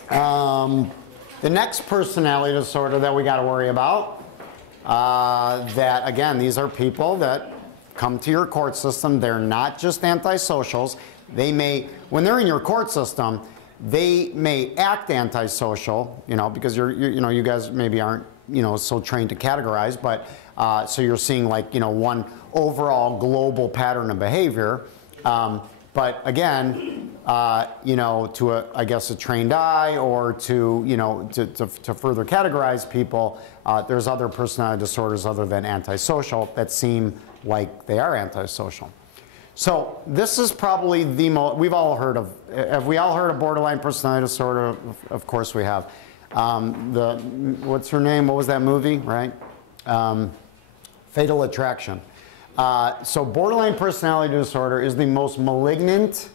The next personality disorder that we got to worry about, that again, these are people that come to your court system. They're not just antisocials. They may, when they're in your court system, they may act antisocial, because you guys maybe aren't, so trained to categorize, but so you're seeing like, one overall global pattern of behavior. But again, to I guess a trained eye, or to further categorize people, there's other personality disorders other than antisocial that seem like they are antisocial. So this is probably the most, have we all heard of borderline personality disorder? Of course we have. What's her name? What was that movie, right? Fatal Attraction. So borderline personality disorder is the most malignant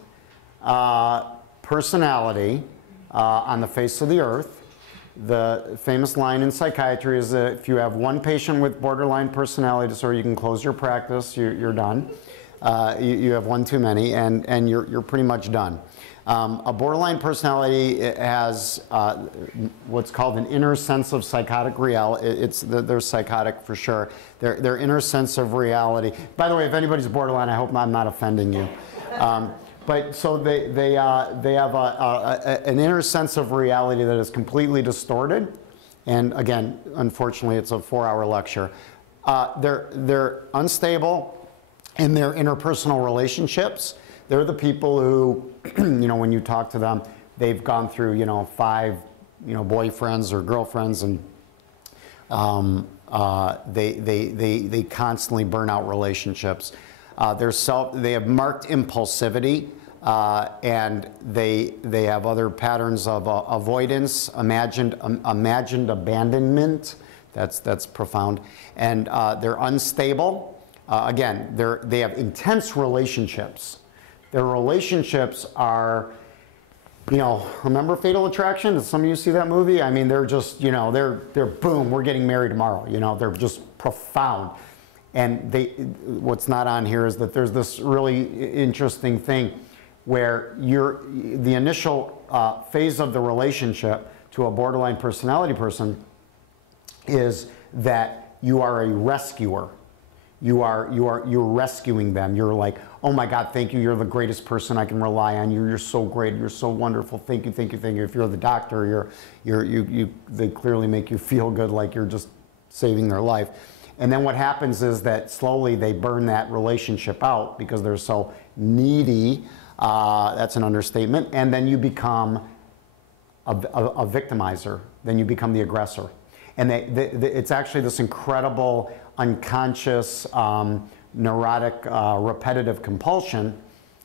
personality on the face of the earth. The famous line in psychiatry is that if you have one patient with borderline personality disorder, you can close your practice, you're done. You have one too many, and you're pretty much done. A borderline personality has what's called an inner sense of psychotic reality. They're psychotic for sure. Their inner sense of reality. By the way, if anybody's borderline, I hope I'm not offending you. But so they have an inner sense of reality that is completely distorted. And again, unfortunately, it's a 4-hour lecture. They're unstable in their interpersonal relationships. They're the people who, when you talk to them, they've gone through, 5, boyfriends or girlfriends, and they constantly burn out relationships. They have marked impulsivity, and they have other patterns of avoidance, imagined abandonment. That's profound, and they're unstable. Again, they have intense relationships. Their relationships are, remember Fatal Attraction? Did some of you see that movie? I mean, they're just, they're boom, we're getting married tomorrow. They're just profound. And what's not on here is that there's this really interesting thing where the initial phase of the relationship to a borderline personality person is that you are a rescuer. You're rescuing them. You're like, oh my God, thank you. You're the greatest person I can rely on. You're so great. You're so wonderful. Thank you, thank you, thank you. If you're the doctor, they clearly make you feel good, like you're just saving their life. And then what happens is that slowly they burn that relationship out because they're so needy. That's an understatement. And then you become a victimizer. Then you become the aggressor. And it's actually this incredible unconscious, neurotic, repetitive compulsion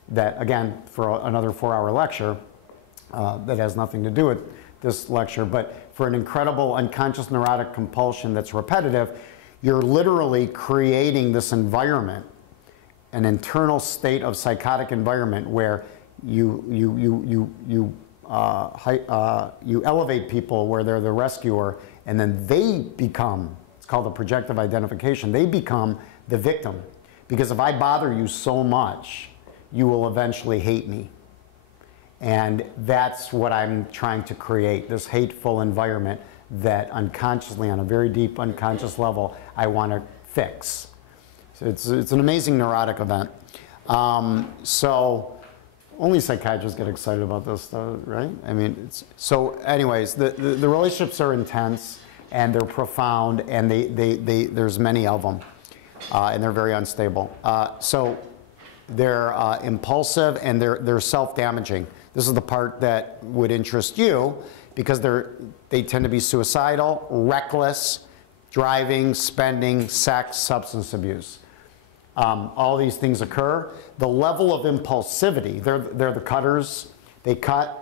that, again, for another 4-hour lecture, that has nothing to do with this lecture, but for an incredible unconscious neurotic compulsion that's repetitive, you're literally creating this environment, an internal state of psychotic environment where you elevate people where they're the rescuer, and then they become, it's called a projective identification, they become the victim. Because if I bother you so much, you will eventually hate me. And that's what I'm trying to create, this hateful environment that unconsciously, on a very deep unconscious level, I want to fix. So it's an amazing neurotic event. So only psychiatrists get excited about this stuff, right? I mean, so anyways, the relationships are intense and they're profound, and there's many of them, and they're very unstable. So they're impulsive and they're self-damaging. This is the part that would interest you, because they tend to be suicidal, reckless, driving, spending, sex, substance abuse. All these things occur. The level of impulsivity, they're the cutters. They cut.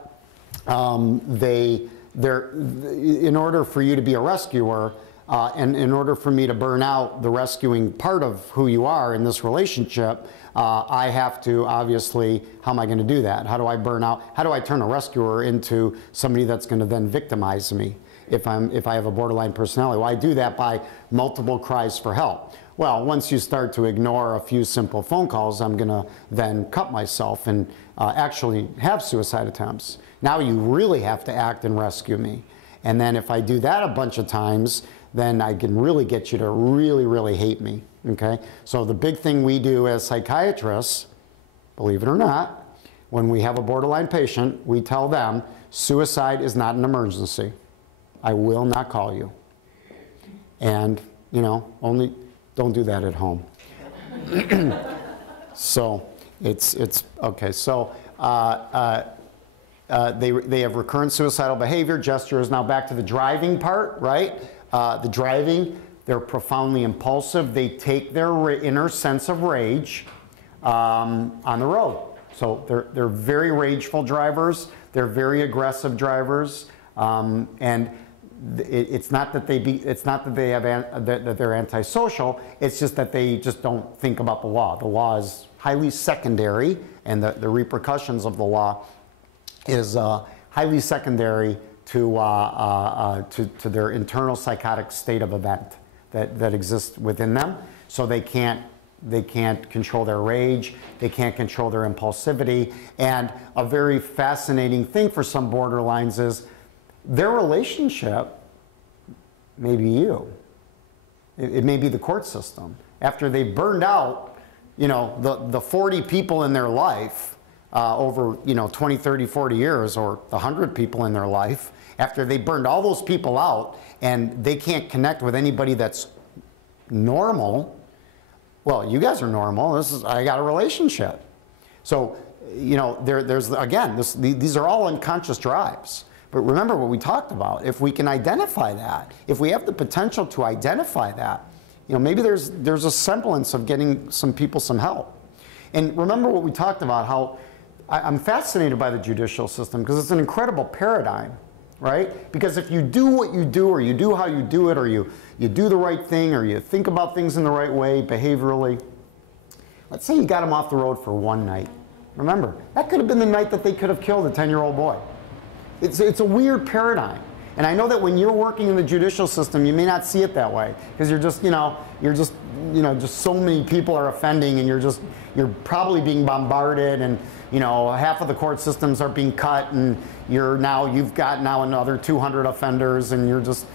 In order for you to be a rescuer, and in order for me to burn out the rescuing part of who you are in this relationship, I have to, obviously, how am I going to do that? How do I burn out? How do I turn a rescuer into somebody that's going to then victimize me if I have a borderline personality? Well, I do that by multiple cries for help. Well, once you start to ignore a few simple phone calls, I'm going to then cut myself and actually have suicide attempts. Now you really have to act and rescue me. And then if I do that a bunch of times, then I can really get you to really, really hate me. Okay? So the big thing we do as psychiatrists, believe it or not, when we have a borderline patient, we tell them, suicide is not an emergency. I will not call you. And, only don't do that at home. So it's okay. So they have recurrent suicidal behavior. Gesture is now back to the driving part, right? The driving, they're profoundly impulsive. They take their inner sense of rage on the road. So they're very rageful drivers. They're very aggressive drivers. And it's not that that they're antisocial. It's just that they just don't think about the law. The law is highly secondary, and the repercussions of the law is highly secondary to their internal psychotic state of event that exists within them. So they can't control their rage, they can't control their impulsivity. And a very fascinating thing for some borderlines is their relationship may be you. It may be the court system. After they've burned out, you know, the 40 people in their life over, you know, 20, 30, 40 years, or the 100 people in their life, after they burned all those people out and they can't connect with anybody that's normal, well, you guys are normal. I got a relationship. So, you know, there's again, these are all unconscious drives. But remember what we talked about. If we can identify that, if we have the potential to identify that, you know, maybe there's a semblance of getting some people some help. And remember what we talked about, how I'm fascinated by the judicial system because it's an incredible paradigm, right? Because if you do what you do, or you do how you do it, or you do the right thing, or you think about things in the right way behaviorally, let's say you got them off the road for one night. Remember, that could have been the night that they could have killed a 10-year-old boy. It's a weird paradigm. And I know that when you're working in the judicial system, you may not see it that way because just so many people are offending, and you're probably being bombarded, and you know, half of the court systems are being cut, and you've got another 200 offenders, and you're just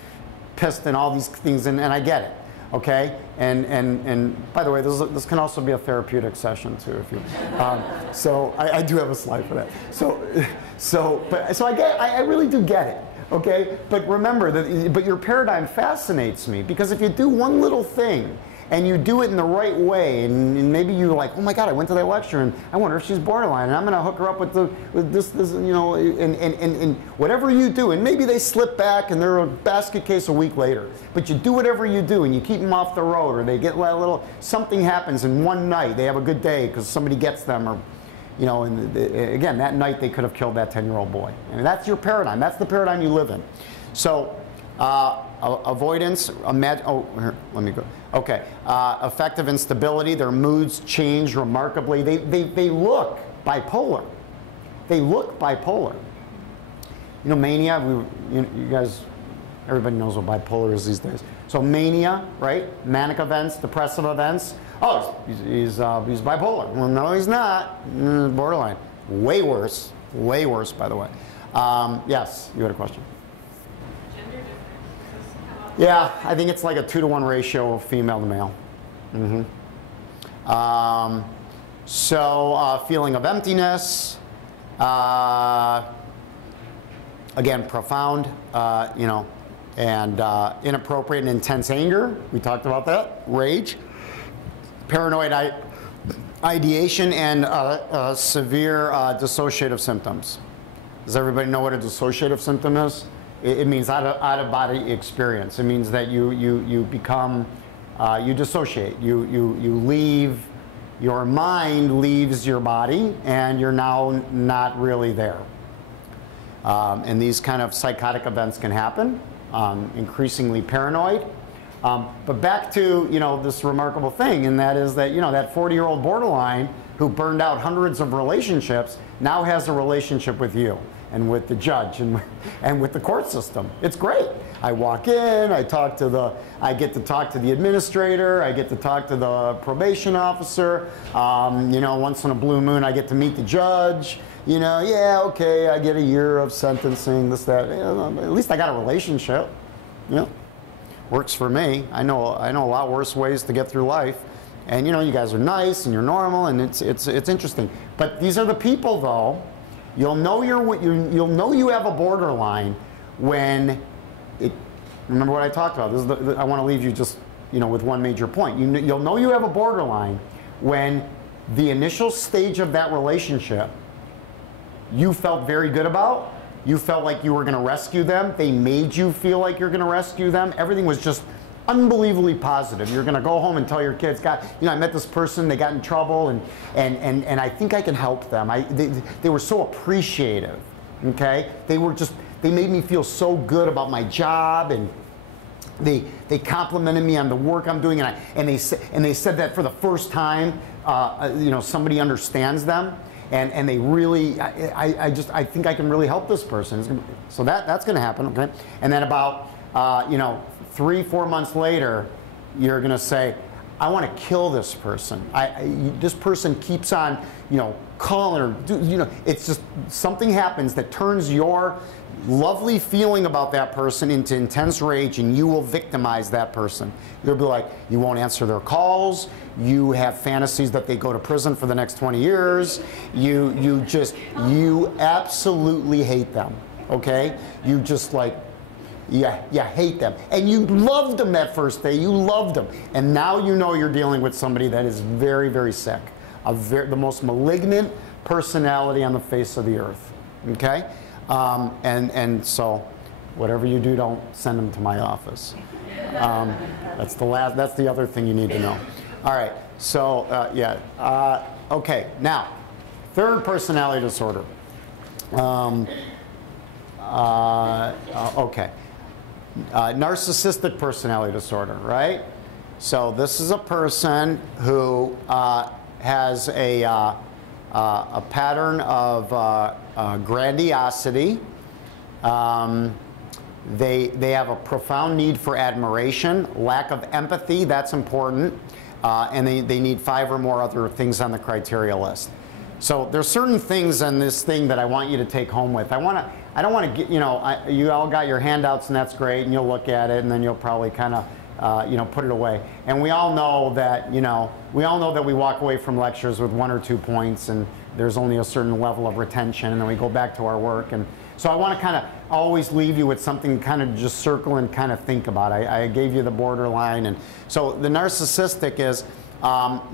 pissed and all these things, and I get it, okay? And by the way, this can also be a therapeutic session too, if you. So I do have a slide for that. So I really do get it. Okay, but remember that. But your paradigm fascinates me because if you do one little thing and you do it in the right way, and maybe you're like, oh my God, I went to that lecture and I wonder if she's borderline, and I'm going to hook her up with this, you know, and whatever you do, and maybe they slip back and they're a basket case a week later. But you do whatever you do, and you keep them off the road, or they get a little something happens in one night, they have a good day because somebody gets them, or. You know, and again, that night they could have killed that 10-year-old boy. And that's your paradigm. That's the paradigm you live in. So, avoidance, here, let me go. Okay, affective instability. Their moods change remarkably. They look bipolar. They look bipolar. You know, mania. You guys, everybody knows what bipolar is these days. So mania, right? Manic events, depressive events. Oh, he's bipolar. Well, no, he's not. Borderline. Way worse, by the way. Yes, you had a question. Gender difference. Yeah, I think it's like a 2-to-1 ratio of female to male. Feeling of emptiness. Again, profound, you know, and inappropriate and intense anger. We talked about that. Rage. Paranoid ideation, and severe dissociative symptoms. Does everybody know what a dissociative symptom is? It means out-of-body experience. It means that you become, you dissociate. You leave, your mind leaves your body, and you're now not really there. And these kind of psychotic events can happen. Increasingly paranoid. But back to, you know, this remarkable thing, and that is that, you know, that 40-year-old borderline who burned out hundreds of relationships now has a relationship with you and with the judge and with the court system. It's great. I walk in, I get to talk to the administrator, I get to talk to the probation officer. You know, once in a blue moon, I get to meet the judge. You know, yeah, okay, I get a year of sentencing, this, that. You know, at least I got a relationship. You know. Works for me. I know a lot worse ways to get through life, and you know, you guys are nice and you're normal, and it's interesting. But these are the people, though. You'll know you'll know you have a borderline when it. Remember what I talked about. This is I want to leave you just, you know, with one major point. You'll know you have a borderline when the initial stage of that relationship you felt very good about. You felt like you were going to rescue them. They made you feel like you're going to rescue them. Everything was just unbelievably positive. You're going to go home and tell your kids, God, you know, I met this person, they got in trouble, and I think I can help them. They were so appreciative, okay? they made me feel so good about my job, and they complimented me on the work I'm doing, and they said that for the first time, you know, somebody understands them, and they really, I think I can really help this person. So that's going to happen, okay? And then about, you know, 3-4 months later, you're going to say, I want to kill this person. This person keeps on, you know, calling or, you know, it's just something happens that turns your lovely feeling about that person into intense rage, and you will victimize that person. You'll be like, you won't answer their calls, you have fantasies that they go to prison for the next 20 years, you absolutely hate them, okay? You just like, you hate them. And you loved them that first day, you loved them. And now you know you're dealing with somebody that is very, very sick. The most malignant personality on the face of the earth, okay? And so, whatever you do, don't send them to my office. That's the other thing you need to know. All right, so, okay, now, third personality disorder. Okay. Narcissistic personality disorder, right? So this is a person who has a pattern of grandiosity. They have a profound need for admiration, lack of empathy, that's important, and they need 5 or more other things on the criteria list. So there's certain things in this thing that I want you to take home with. I don't want to get, you know, you all got your handouts, and that's great, and you'll look at it, and then you'll probably kind of, you know, put it away. And we all know that, you know, we walk away from lectures with 1 or 2 points, and there's only a certain level of retention, and then we go back to our work. And so I want to kind of always leave you with something kind of just circle and kind of think about. I gave you the borderline. And so the narcissistic is,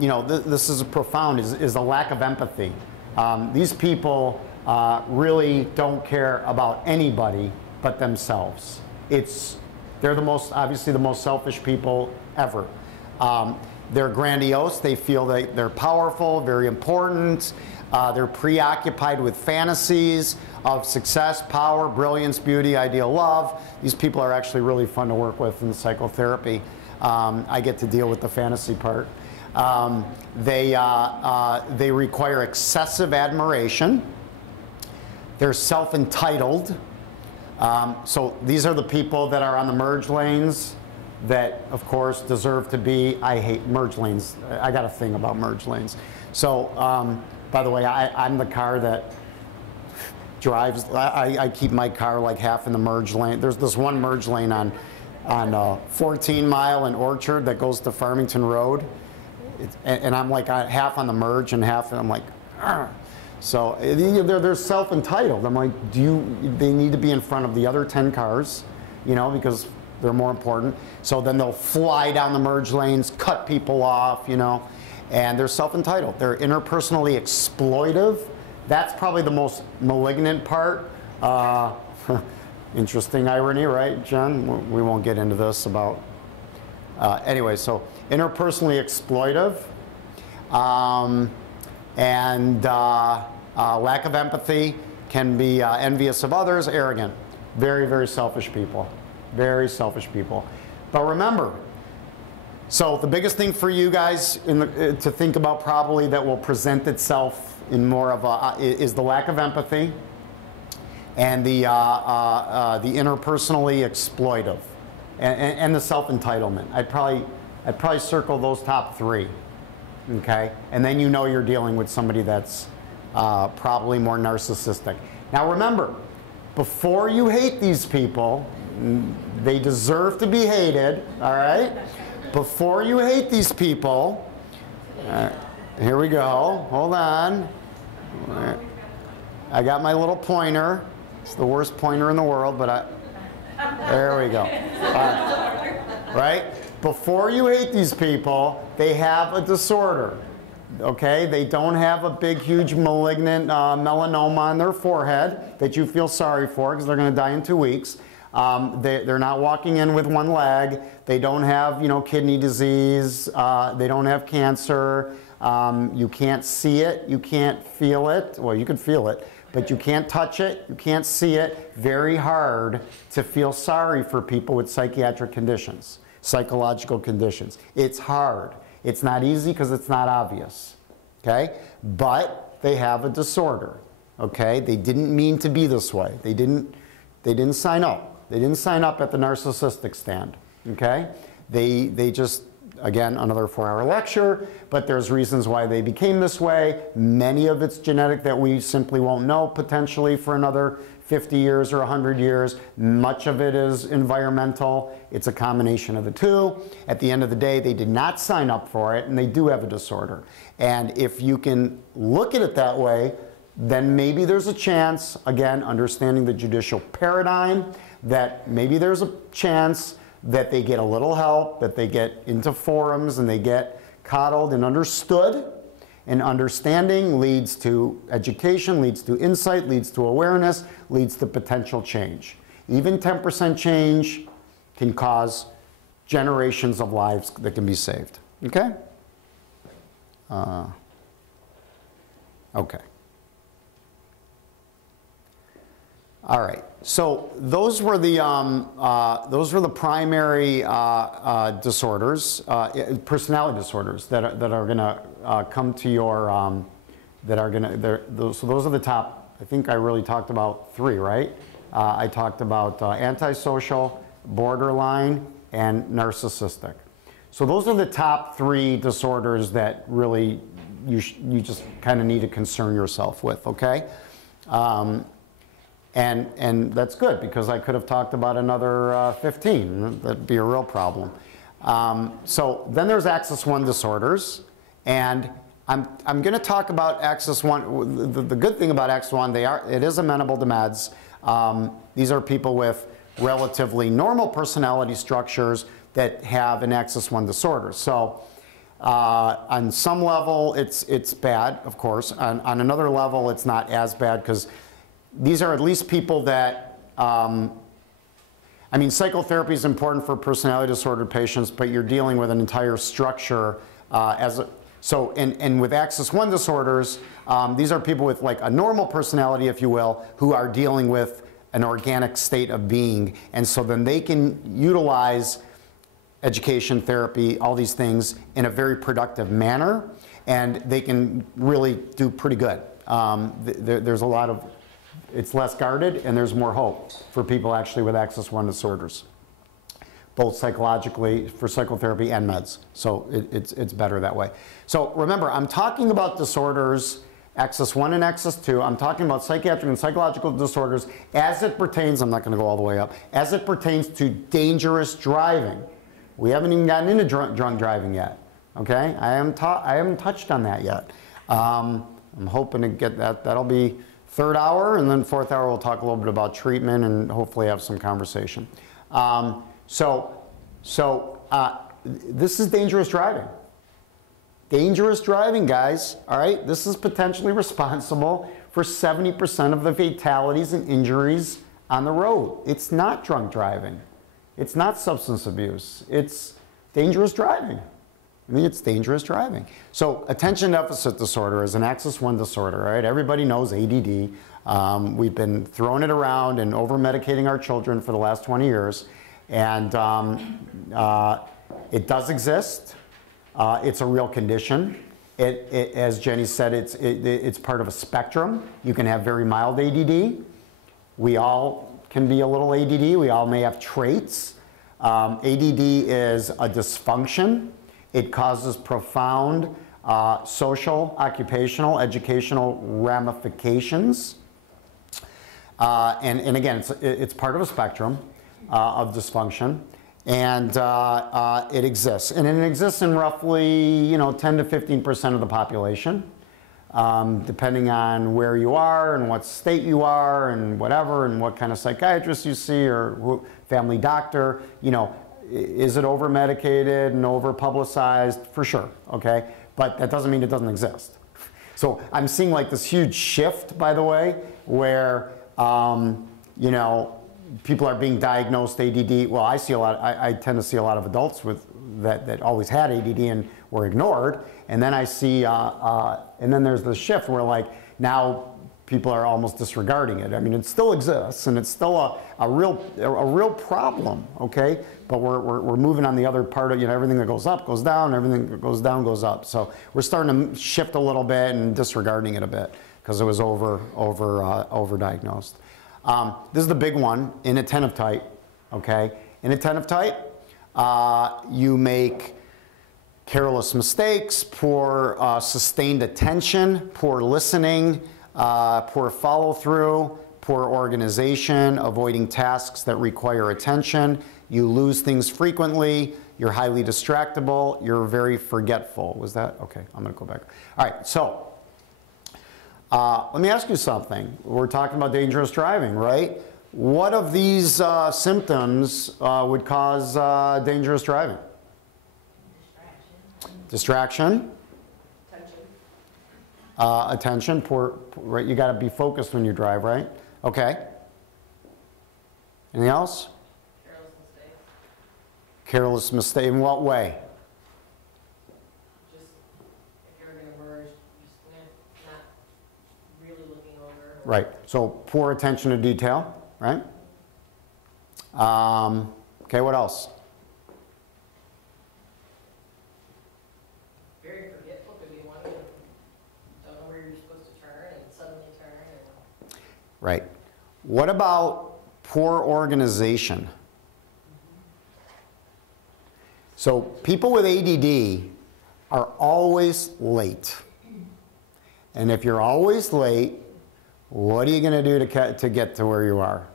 you know, this is profound, is the lack of empathy. These people really don't care about anybody but themselves. They're obviously the most selfish people ever. They're grandiose. They feel that they're powerful, very important. They're preoccupied with fantasies of success, power, brilliance, beauty, ideal love. These people are actually really fun to work with in psychotherapy. I get to deal with the fantasy part. They require excessive admiration. They're self-entitled. So these are the people that are on the merge lanes that, of course, deserve to be. I hate merge lanes. I got a thing about merge lanes. So, by the way, I'm the car that drives. I keep my car like half in the merge lane. There's this one merge lane on 14 Mile and Orchard that goes to Farmington Road. And I'm like half on the merge and half, and I'm like, argh. So they're self-entitled. I'm like, they need to be in front of the other 10 cars, you know, because they're more important. So then they'll fly down the merge lanes, cut people off, you know, and they're self-entitled. They're interpersonally exploitive. That's probably the most malignant part. Interesting irony, right, Jen? We won't get into this about, anyway, so interpersonally exploitive, and lack of empathy, can be envious of others, arrogant. Very, very selfish people. Very selfish people. But remember, so the biggest thing for you guys to think about probably that will present itself in more of a, is the lack of empathy and the interpersonally exploitive and the self-entitlement. I'd probably circle those top 3. Okay, and then you know you're dealing with somebody that's probably more narcissistic. Now remember, before you hate these people, they deserve to be hated, all right? Before you hate these people, here we go, hold on. I got my little pointer. It's the worst pointer in the world, but there we go. Right? Before you hate these people, they have a disorder, okay? They don't have a big, huge, malignant melanoma on their forehead that you feel sorry for because they're going to die in 2 weeks. They're not walking in with 1 leg. They don't have, you know, kidney disease. They don't have cancer. You can't see it. You can't feel it. Well, you can feel it, but you can't touch it, you can't see it. Very hard to feel sorry for people with psychiatric conditions, psychological conditions. It's hard. It's not easy because it's not obvious, okay? But they have a disorder, okay? They didn't mean to be this way. They didn't sign up. They didn't sign up at the narcissistic stand, okay? They just, again, another 4-hour lecture, but there's reasons why they became this way. Many of it's genetic that we simply won't know potentially for another 50 years or 100 years. Much of it is environmental. It's a combination of the two. At the end of the day, they did not sign up for it, and they do have a disorder. And if you can look at it that way, then maybe there's a chance, again, understanding the judicial paradigm, that maybe there's a chance that they get a little help, that they get into forums and they get coddled and understood. And understanding leads to education, leads to insight, leads to awareness, leads to potential change. Even 10% change can cause generations of lives that can be saved. Okay? Okay. All right. So those were the primary disorders, personality disorders that are going to come to your so those are the top. I think I really talked about 3, right? I talked about antisocial, borderline, and narcissistic. So those are the top 3 disorders that really you just kind of need to concern yourself with. Okay. And that's good, because I could have talked about another 15. That'd be a real problem. So then there's axis 1 disorders, and I'm going to talk about axis 1. The good thing about axis 1, it is amenable to meds. These are people with relatively normal personality structures that have an axis 1 disorder. So on some level, it's bad, of course. On another level, it's not as bad, because these are at least people that, I mean, psychotherapy is important for personality disorder patients, but you're dealing with an entire structure and with axis 1 disorders, these are people with like a normal personality, if you will, who are dealing with an organic state of being. And so then they can utilize education, therapy, all these things in a very productive manner, and they can really do pretty good. There's a lot of, it's less guarded, and there's more hope for people actually with axis 1 disorders, both psychologically, for psychotherapy and meds. So it's better that way. So remember, I'm talking about disorders, axis 1 and axis 2. I'm talking about psychiatric and psychological disorders as it pertains, I'm not going to go all the way up, as it pertains to dangerous driving. We haven't even gotten into drunk driving yet. Okay, I haven't touched on that yet. I'm hoping to get that. That'll be 3rd hour, and then 4th hour we'll talk a little bit about treatment and hopefully have some conversation. This is dangerous driving. Dangerous driving, guys, all right? This is potentially responsible for 70% of the fatalities and injuries on the road. It's not drunk driving. It's not substance abuse. It's dangerous driving. I mean, it's dangerous driving. So attention deficit disorder is an axis 1 disorder, right? Everybody knows ADD. We've been throwing it around and over-medicating our children for the last 20 years. And it does exist. It's a real condition. As Jenny said, it's part of a spectrum. You can have very mild ADD. We all can be a little ADD. We all may have traits. ADD is a dysfunction. It causes profound social, occupational, educational ramifications. And again, it's part of a spectrum of dysfunction. And it exists. And it exists in roughly 10 to 15% of the population, depending on where you are and what state you are and whatever, and what kind of psychiatrist you see or family doctor. Is it over-medicated and over-publicized? For sure, okay? But that doesn't mean it doesn't exist. So I'm seeing like this huge shift, by the way, where, people are being diagnosed ADD. Well, I see a lot, I tend to see a lot of adults with that always had ADD and were ignored. And then I see, and then there's the shift where like now people are almost disregarding it. I mean, it still exists, and it's still a real problem, okay? But we're moving on the other part of, you know, everything that goes up goes down, everything that goes down goes up. So we're starting to shift a little bit and disregarding it a bit because it was overdiagnosed. This is the big one, inattentive type, okay? Inattentive type, you make careless mistakes, poor sustained attention, poor listening, poor follow-through, poor organization, avoiding tasks that require attention. You lose things frequently. You're highly distractible. You're very forgetful. Was that? Okay, I'm going to go back. All right, so let me ask you something. We're talking about dangerous driving, right? What of these symptoms would cause dangerous driving? Distraction. Attention, poor, right? You got to be focused when you drive, right? Okay. Anything else? Careless mistakes. Careless mistake. In what way? Just if you're going to merge, just not really looking over. Right. So poor attention to detail, right? Okay. What else? Very forgetful could be one. Don't know where you're supposed to turn and suddenly turn. Right. What about poor organization? So people with ADD are always late. And if you're always late, what are you going to do to get to where you are?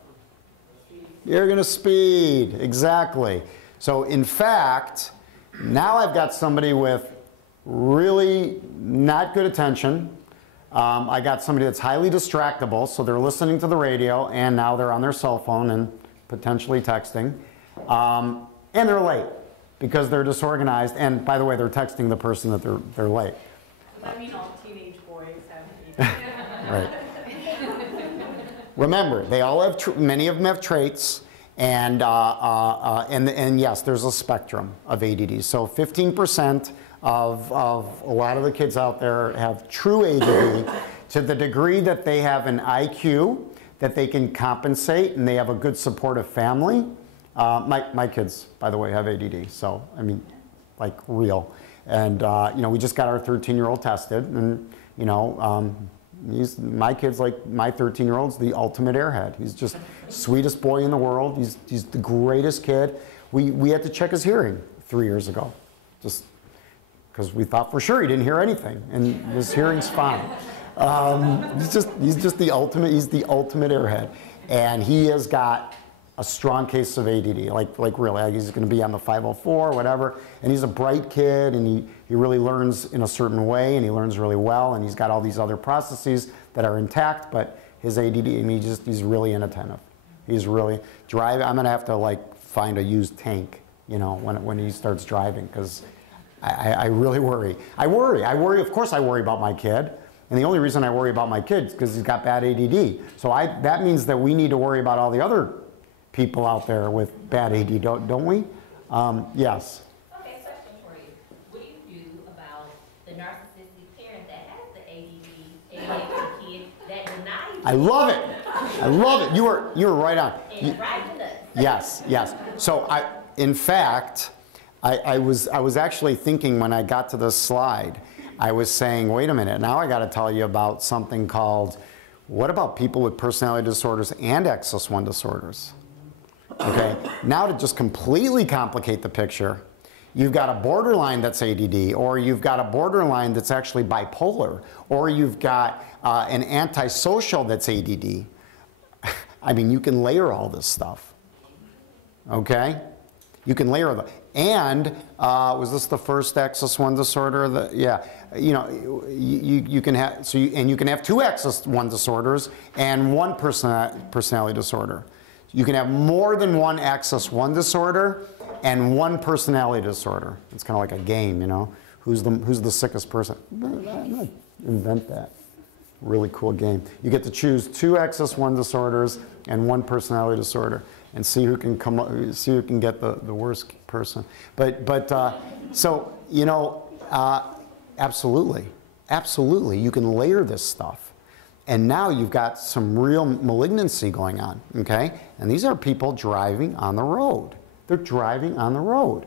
You're going to speed. Exactly. So in fact, now I've got somebody with really not good attention. I got somebody that's highly distractible, so they're listening to the radio and now they're on their cell phone and potentially texting. And they're late because they're disorganized. And by the way, they're texting the person that they're late. I mean, all teenage boys have ADD. Right. Remember, they all have, many of them have traits, and yes, there's a spectrum of ADD. So 15% of a lot of the kids out there have true ADD to the degree that they have an IQ, that they can compensate, and they have a good supportive family. My kids, by the way, have ADD, so, I mean, like real. And, you know, we just got our 13-year-old tested, and, you know, my kid's like, my 13-year-old's the ultimate airhead. He's just sweetest boy in the world. He's the greatest kid. We had to check his hearing 3 years ago, just because we thought for sure he didn't hear anything, and his hearing's fine. He's just the ultimate. He's the ultimate airhead, and he has got a strong case of ADD. Like really, he's going to be on the 504, whatever. And he's a bright kid, and he really learns in a certain way, and he learns really well, and he's got all these other processes that are intact. But his ADD, I mean, he's really inattentive. He's really driving. I'm going to have to like find a used tank, you know, when he starts driving, because I really worry. I worry. Of course, I worry about my kid. And the only reason I worry about my kid is because he's got bad ADD. So that means that we need to worry about all the other people out there with bad ADD, don't we? Yes. Okay, question for you. What do you do about the narcissistic parent that has the ADHD kid that denies? I love it. I love it. You were right on. And driving us. Yes. So in fact, I was actually thinking when I got to this slide, I was saying, wait a minute, now I got to tell you about something called, what about people with personality disorders and Axis 1 disorders? Okay, now to just completely complicate the picture, you've got a borderline that's ADD, or you've got a borderline that's actually bipolar, or you've got an antisocial that's ADD. I mean, you can layer all this stuff. Okay? You can layer them. And was this the first Axis 1 disorder? Yeah. You know, you can have, and you can have two Axis 1 disorders and one personality disorder. You can have more than one Axis 1 disorder and one personality disorder. It's kind of like a game, you know. Who's the sickest person? Invent that. Really cool game. You get to choose two Axis 1 disorders and one personality disorder, and see who can get the worst person. But so you know, absolutely, you can layer this stuff. And now you've got some real malignancy going on, okay? And these are people driving on the road. They're driving on the road.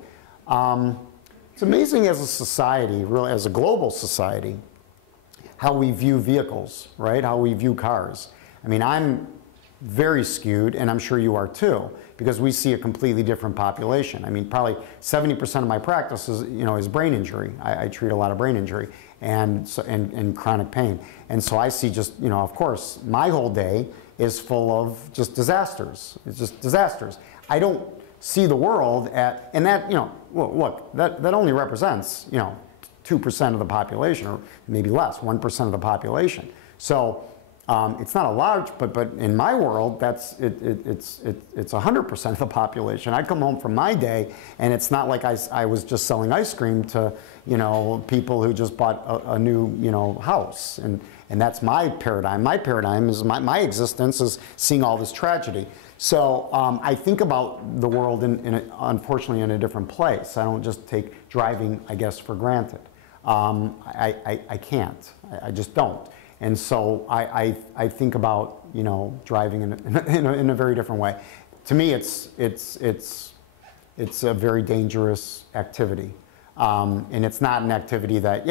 It's amazing as a society, really as a global society, how we view vehicles, right? How we view cars. I mean, I'm very skewed, and I'm sure you are too, because we see a completely different population. I mean, probably 70% of my practice is, is brain injury. I treat a lot of brain injury and chronic pain. And so I see just, of course, my whole day is full of just disasters. It's just disasters. I don't see the world and that, well, look, that only represents, 2% of the population, or maybe less, 1% of the population. So it's not a large, but in my world, it's 100% of the population. I come home from my day, and it's not like I was just selling ice cream to, people who just bought a new, house, and that's my paradigm. My paradigm is my existence is seeing all this tragedy. So I think about the world unfortunately in a different place. I don't just take driving, I guess, for granted. I can't. I just don't. And so I think about driving in a very different way. To me, it's a very dangerous activity, and it's not an activity that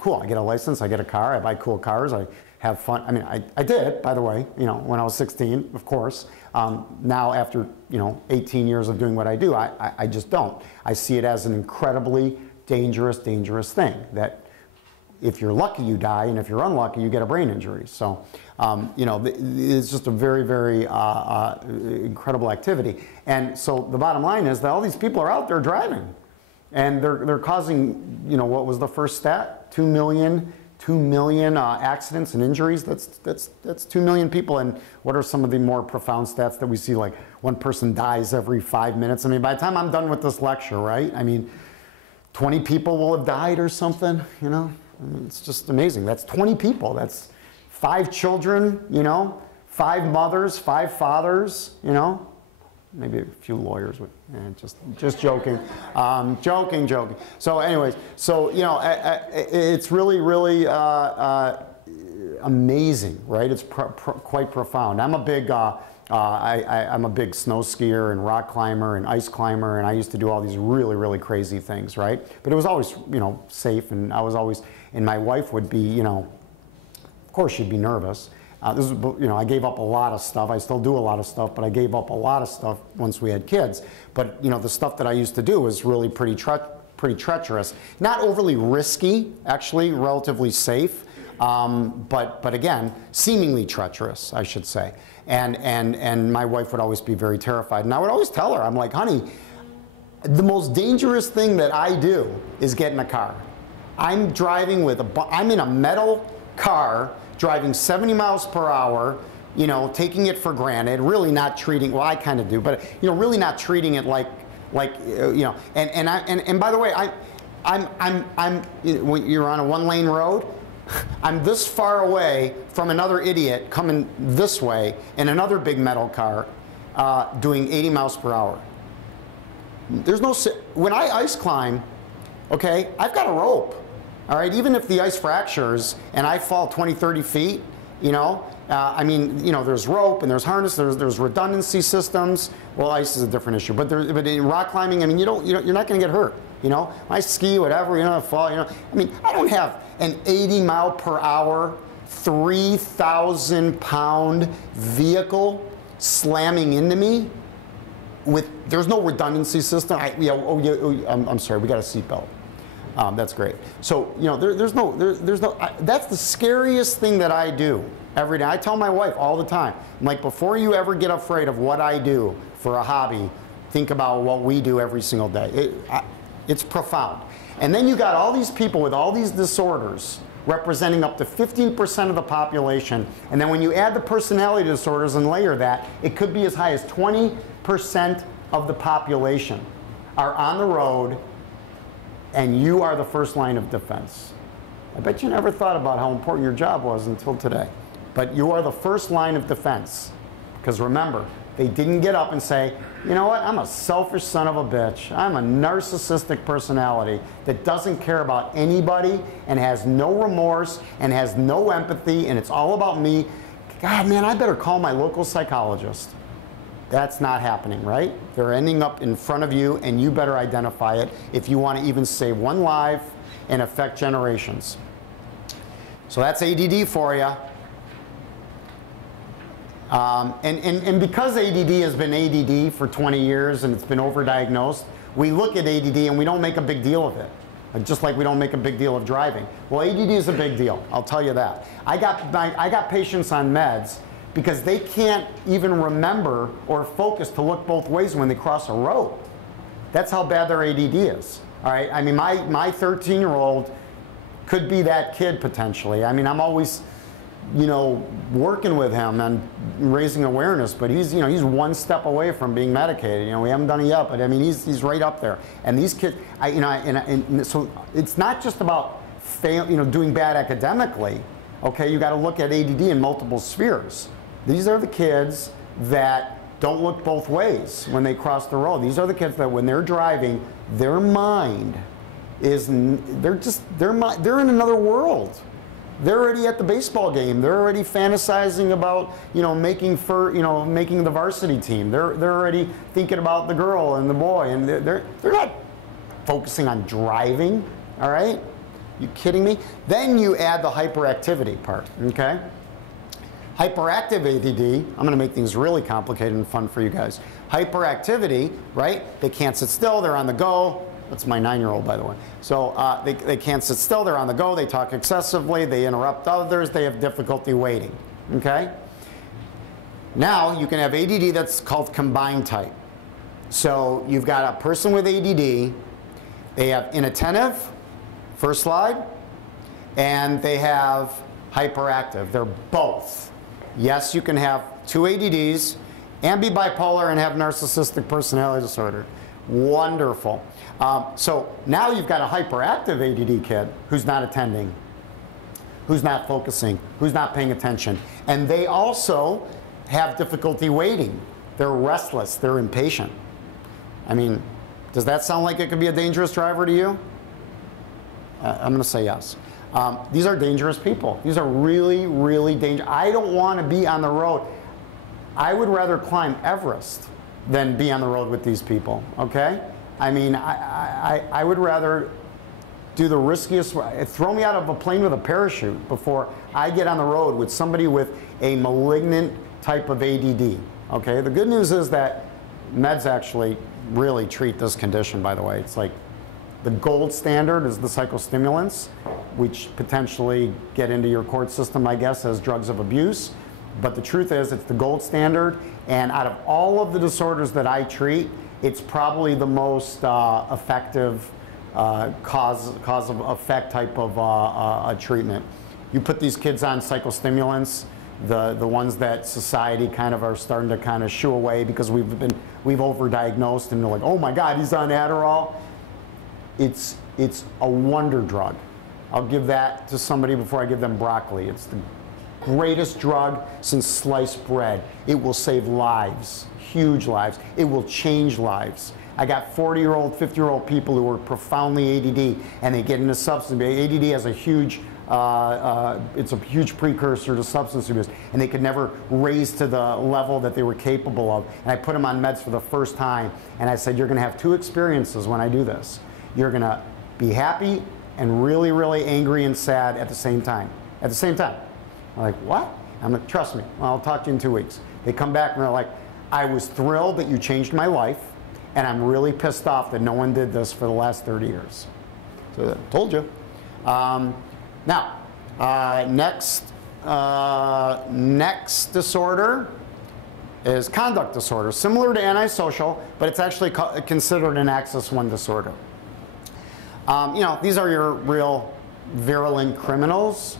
cool. I get a license, I get a car, I buy cool cars, I have fun. I mean, I did, by the way, when I was 16, of course. Now after 18 years of doing what I do, I just don't. I see it as an incredibly dangerous thing that. If you're lucky, you die, and if you're unlucky, you get a brain injury. So, it's just a very, very incredible activity. And so the bottom line is that all these people are out there driving, and they're causing, what was the first stat? 2 million accidents and injuries. That's 2 million people. And what are some of the more profound stats that we see? Like one person dies every 5 minutes. I mean, by the time I'm done with this lecture, right? I mean, 20 people will have died or something. I mean, it's just amazing. That's 20 people. That's 5 children, 5 mothers, 5 fathers, maybe a few lawyers would, just joking, joking. So anyways, it's really, really amazing, right? It's quite profound. I'm a big, I'm a big snow skier and rock climber and ice climber, and I used to do all these really, really crazy things, right? But it was always, safe, and I was always, and my wife would be, of course she'd be nervous. This was, I gave up a lot of stuff. I still do a lot of stuff, but I gave up a lot of stuff once we had kids. But, the stuff that I used to do was really pretty treacherous. Not overly risky, actually, relatively safe. But again, seemingly treacherous, I should say. And my wife would always be very terrified. And I would always tell her, I'm like, honey, the most dangerous thing that I do is get in a car. I'm driving I'm in a metal car, driving 70 miles per hour, taking it for granted, really not treating, well, I kind of do, but, really not treating it like and by the way, when you're on a 1-lane road, I'm this far away from another idiot coming this way in another big metal car doing 80 miles per hour. There's no, when I ice climb, okay, I've got a rope, all right? Even if the ice fractures and I fall 20, 30 feet, there's rope and there's harness, there's redundancy systems. Well, ice is a different issue, but in rock climbing, I mean, you're not going to get hurt. I ski, whatever, I fall, I mean, I don't have an 80 mile per hour, 3,000 pound vehicle slamming into me there's no redundancy system. I'm sorry, we got a seatbelt. That's great. So, there's no, that's the scariest thing that I do every day. I tell my wife all the time, I'm like, before you ever get afraid of what I do for a hobby, think about what we do every single day. It's profound. And then you got all these people with all these disorders representing up to 15% of the population. And then when you add the personality disorders and layer that, it could be as high as 20% of the population are on the road, and you are the first line of defense. I bet you never thought about how important your job was until today. But you are the first line of defense. Because remember, they didn't get up and say, you know what, I'm a selfish son of a bitch. I'm a narcissistic personality that doesn't care about anybody and has no remorse and has no empathy and it's all about me. God, man, I better call my local psychologist. That's not happening, right? They're ending up in front of you and you better identify it if you want to even save one life and affect generations. So that's ADD for you. And because ADD has been ADD for 20 years and it's been overdiagnosed, we look at ADD and we don't make a big deal of it. Just like we don't make a big deal of driving. Well, ADD is a big deal, I'll tell you that. I got patients on meds because they can't even remember or focus to look both ways when they cross a road. That's how bad their ADD is. All right, I mean, my 13-year-old could be that kid potentially. I mean, I'm always, you know, working with him and raising awareness, but he's, you know, he's one step away from being medicated. You know, we haven't done it yet, but I mean, he's right up there. And these kids, and so it's not just about doing bad academically. Okay, you got to look at ADD in multiple spheres. These are the kids that don't look both ways when they cross the road. These are the kids that when they're driving, their mind is, they're in another world. They're already at the baseball game. They're already fantasizing about, you know, making the varsity team. They're already thinking about the girl and the boy, and they're not focusing on driving. All right, you kidding me? Then you add the hyperactivity part. Okay, hyperactive ADD. I'm going to make things really complicated and fun for you guys. Hyperactivity, right? They can't sit still. They're on the go. That's my 9-year-old, by the way. So they can't sit still, they're on the go, they talk excessively, they interrupt others, they have difficulty waiting, okay? Now, you can have ADD that's called combined type. So you've got a person with ADD, they have inattentive, first slide, and they have hyperactive. They're both. Yes, you can have 2 ADDs and be bipolar and have narcissistic personality disorder. Wonderful. So now you've got a hyperactive ADD kid who's not attending, who's not focusing, who's not paying attention. And they also have difficulty waiting. They're restless, they're impatient. I mean, does that sound like it could be a dangerous driver to you? I'm going to say yes. These are dangerous people. These are really, really dangerous. I don't want to be on the road. I would rather climb Everest than be on the road with these people, okay? I mean, I would rather do the riskiest, throw me out of a plane with a parachute before I get on the road with somebody with a malignant type of ADD, okay? The good news is that meds actually really treat this condition, by the way. It's like the gold standard is the psychostimulants, which potentially get into your court system, I guess, as drugs of abuse. But the truth is, it's the gold standard, and out of all of the disorders that I treat, it's probably the most effective cause of effect type of a treatment. You put these kids on psychostimulants, the ones that society kind of are starting to kind of shoo away because we've overdiagnosed, and they're like, oh my God, he's on Adderall. It's a wonder drug. I'll give that to somebody before I give them broccoli. It's the greatest drug since sliced bread. It will save lives, huge lives. It will change lives. I got 40-year-old, 50-year-old people who are profoundly ADD, and they get into substance abuse. ADD has a huge, it's a huge precursor to substance abuse, and they could never raise to the level that they were capable of. And I put them on meds for the first time, and I said, you're going to have 2 experiences when I do this. You're going to be happy and really, really angry and sad at the same time. At the same time. I'm like, what? I'm like, trust me, I'll talk to you in 2 weeks. They come back and they're like, I was thrilled that you changed my life, and I'm really pissed off that no one did this for the last 30 years. So I told you. Next disorder is conduct disorder, similar to antisocial, but it's actually considered an Axis 1 disorder. You know, these are your real virulent criminals.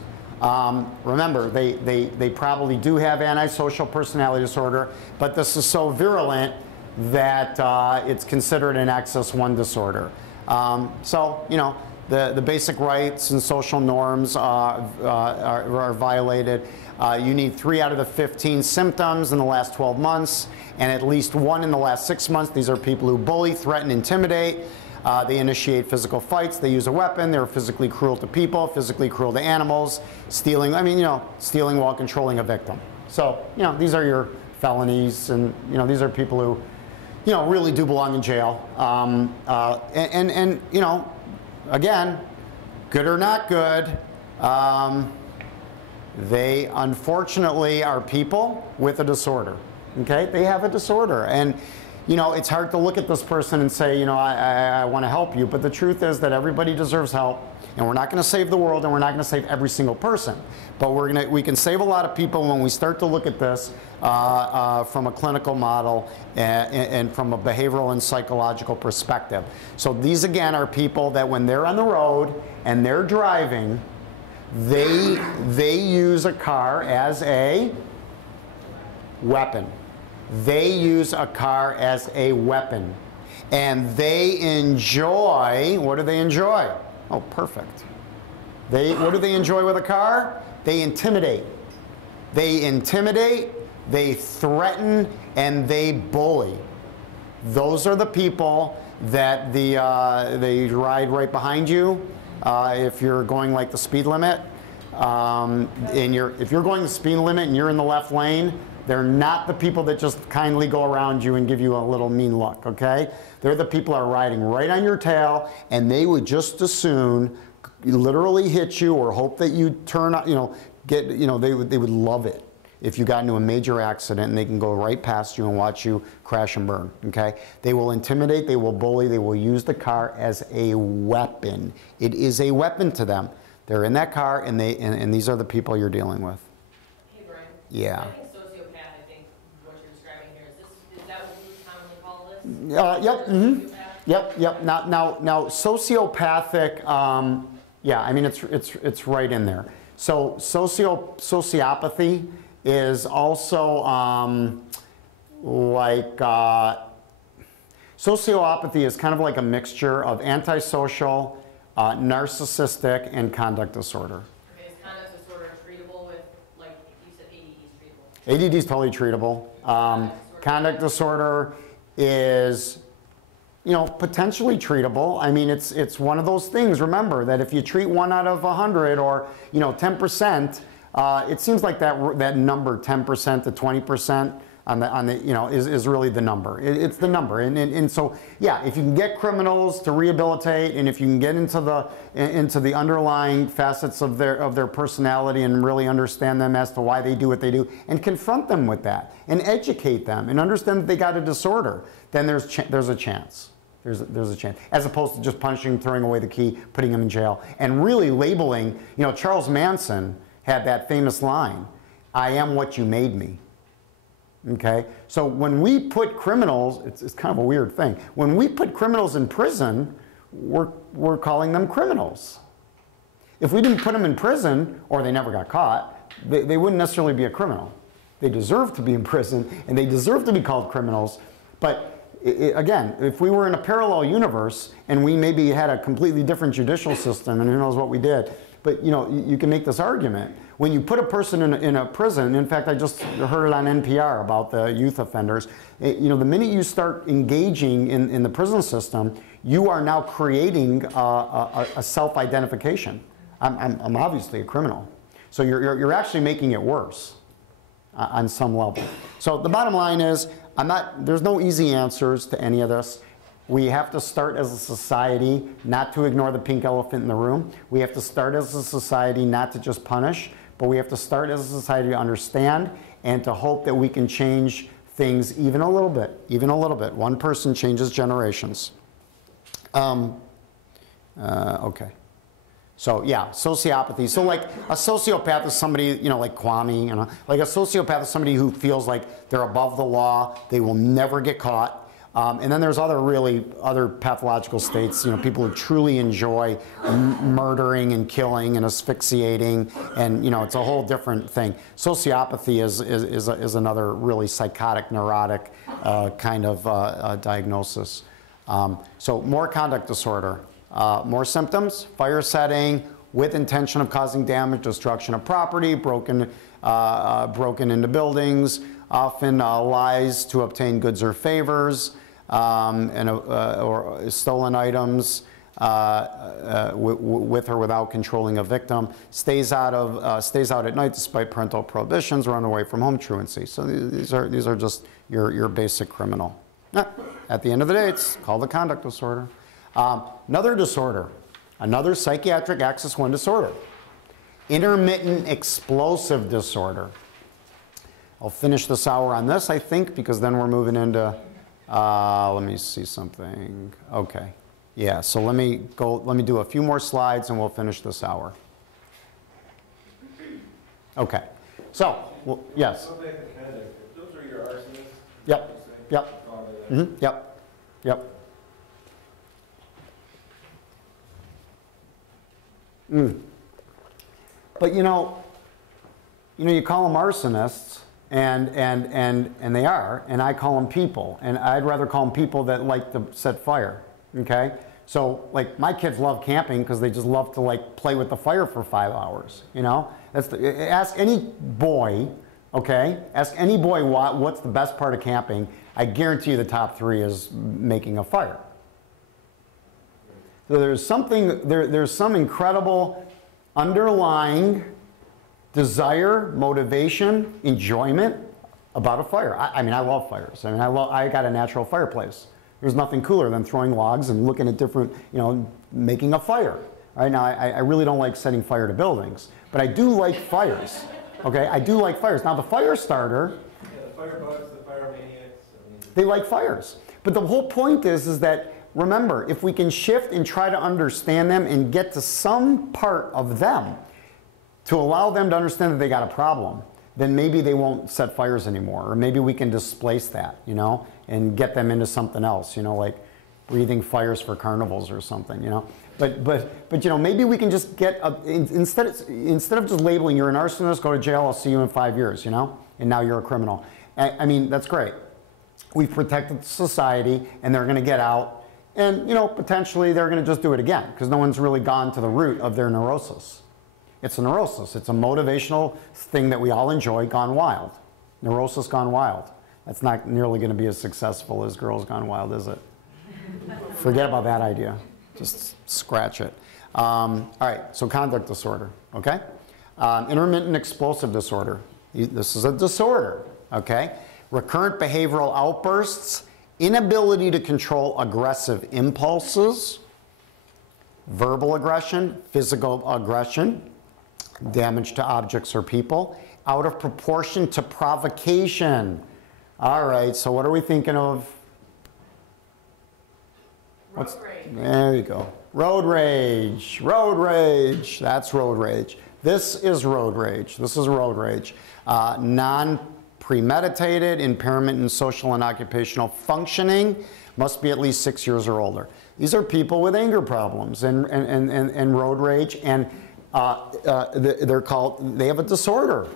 Remember, they probably do have antisocial personality disorder, but this is so virulent that it's considered an Axis 1 disorder. So, you know, the basic rights and social norms are violated. You need 3 out of the 15 symptoms in the last 12 months, and at least 1 in the last 6 months. These are people who bully, threaten, intimidate. They initiate physical fights. They use a weapon. They're physically cruel to people, physically cruel to animals, stealing. I mean, you know, stealing while controlling a victim. So, you know, these are your felonies, and you know, these are people who, you know, really do belong in jail. And you know, again, good or not good, they unfortunately are people with a disorder. Okay, they have a disorder, and you know, it's hard to look at this person and say, you know, I want to help you, but the truth is that everybody deserves help, and we're not going to save the world, and we're not going to save every single person, but we can save a lot of people when we start to look at this from a clinical model and from a behavioral and psychological perspective. So these again are people that when they're on the road and they're driving, they use a car as a weapon. They use a car as a weapon. And they enjoy, what do they enjoy? Oh, perfect. What do they enjoy with a car? They intimidate. They intimidate, they threaten, and they bully. Those are the people that they ride right behind you if you're going like the speed limit. If you're going the speed limit and you're in the left lane, they're not the people that just kindly go around you and give you a little mean look, okay? They're the people that are riding right on your tail, and they would just as soon literally hit you or hope that you turn, you know, they would love it if you got into a major accident and they can go right past you and watch you crash and burn, okay? They will intimidate, they will bully, they will use the car as a weapon. It is a weapon to them. They're in that car, and these are the people you're dealing with. Hey, Brian. Yeah. I think sociopath, I think what you're describing here, is that what we commonly call this? Yep. Mm-hmm. Yep. Now, sociopathic. Yeah, I mean it's right in there. So sociopathy is also sociopathy is kind of like a mixture of antisocial, narcissistic, and conduct disorder. Okay, is conduct disorder treatable with, like you said, ADD is treatable? ADD is totally treatable. Conduct disorder is, you know, potentially treatable. I mean, it's one of those things. Remember that if you treat 1 out of 100, or you know, 10%, it seems like that number 10% to 20% on the you know is really the number. It's the number, and so yeah, if you can get criminals to rehabilitate, and if you can get into the underlying facets of their personality and really understand them as to why they do what they do, and confront them with that, and educate them, and understand that they got a disorder, then there's a chance. There's a chance, as opposed to just punching, throwing away the key, putting them in jail, and really labeling. You know, Charles Manson had that famous line, "I am what you made me." Okay, so when we put criminals, it's kind of a weird thing. When we put criminals in prison, we're calling them criminals. If we didn't put them in prison, or they never got caught, they wouldn't necessarily be a criminal. They deserve to be in prison, and they deserve to be called criminals. But again, if we were in a parallel universe, and we maybe had a completely different judicial system, and who knows what we did, but you know, you can make this argument. When you put a person in a prison, in fact, I just heard it on NPR about the youth offenders, you know, the minute you start engaging in the prison system, you are now creating a self-identification. I'm obviously a criminal. So you're actually making it worse on some level. So the bottom line is, there's no easy answers to any of this. We have to start as a society not to ignore the pink elephant in the room. We have to start as a society not to just punish, but we have to start as a society to understand and to hope that we can change things even a little bit, even a little bit. One person changes generations. Okay. So yeah, sociopathy. So like a sociopath is somebody, you know, like Kwame, you know, like a sociopath is somebody who feels like they're above the law, they will never get caught. And then there's other pathological states, you know, people who truly enjoy murdering and killing and asphyxiating, and you know, it's a whole different thing. Sociopathy is another really psychotic, neurotic kind of diagnosis. So more conduct disorder, more symptoms: fire setting with intention of causing damage, destruction of property, broken broken into buildings, often lies to obtain goods or favors, or stolen items with or without controlling a victim, stays out at night despite parental prohibitions, run away from home, truancy. So these are just your basic criminal. At the end of the day, it's called a conduct disorder. Another disorder, another psychiatric axis 1 disorder, intermittent explosive disorder. I'll finish this hour on this, I think, because then we're moving into, let me see something. Okay. Yeah, so let me do a few more slides and we'll finish this hour. Okay. So, well, yes. Those are your arsonists? Yep. Yep. Mm-hmm. Yep. Yep. But you call them arsonists, and they are, and I call them people, and I'd rather call them people that like to set fire. Okay, so like my kids love camping because they just love to like play with the fire for 5 hours. Ask any boy. Okay, ask any boy what's the best part of camping. I guarantee you the top 3 is making a fire. So there's some incredible underlying desire, motivation, enjoyment about a fire. I mean, I love fires. I got a natural fireplace. There's nothing cooler than throwing logs and looking at different, making a fire. Right now, I really don't like setting fire to buildings, but I do like fires. Okay, I do like fires. Now, the fire starter. Yeah, the firebugs, the fire maniacs. They like fires. But the whole point is that, remember, if we can shift and try to understand them and get to some part of them to allow them to understand that they got a problem, then maybe they won't set fires anymore. Or maybe we can displace that, and get them into something else, like breathing fires for carnivals or something, But maybe we can just get, instead of just labeling you're an arsonist, go to jail, I'll see you in 5 years, and now you're a criminal. I mean, that's great. We've protected society, and they're going to get out, and, potentially they're going to just do it again, because no one's really gone to the root of their neurosis. It's a neurosis. It's a motivational thing that we all enjoy gone wild. Neurosis gone wild. That's not nearly going to be as successful as Girls Gone Wild, is it? Forget about that idea. Just scratch it. All right, so conduct disorder, okay? Intermittent explosive disorder. This is a disorder, okay? Recurrent behavioral outbursts, inability to control aggressive impulses, verbal aggression, physical aggression, damage to objects or people, out of proportion to provocation. All right, so what are we thinking of? Road rage. There you go. Road rage. Road rage. That's road rage. This is road rage. This is road rage. Non-premeditated impairment in social and occupational functioning, must be at least 6 years or older. These are people with anger problems and road rage, and they have a disorder.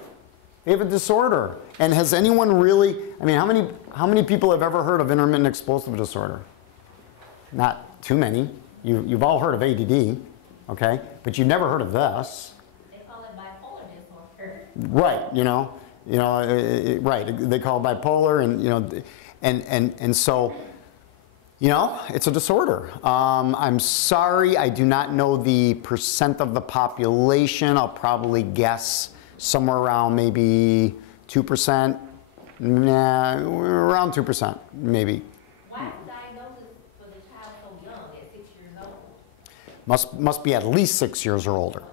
They have a disorder. And has anyone really, how many people have ever heard of intermittent explosive disorder? Not too many. You've all heard of ADD, okay? But you've never heard of this. They call it bipolar disorder. Right, right. They call it bipolar, and so, it's a disorder. I'm sorry, I do not know the percent of the population. I'll probably guess somewhere around maybe 2%. Nah, around 2%, maybe. Why is the diagnosis for the child so young, at 6 years old? Must be at least 6 years or older.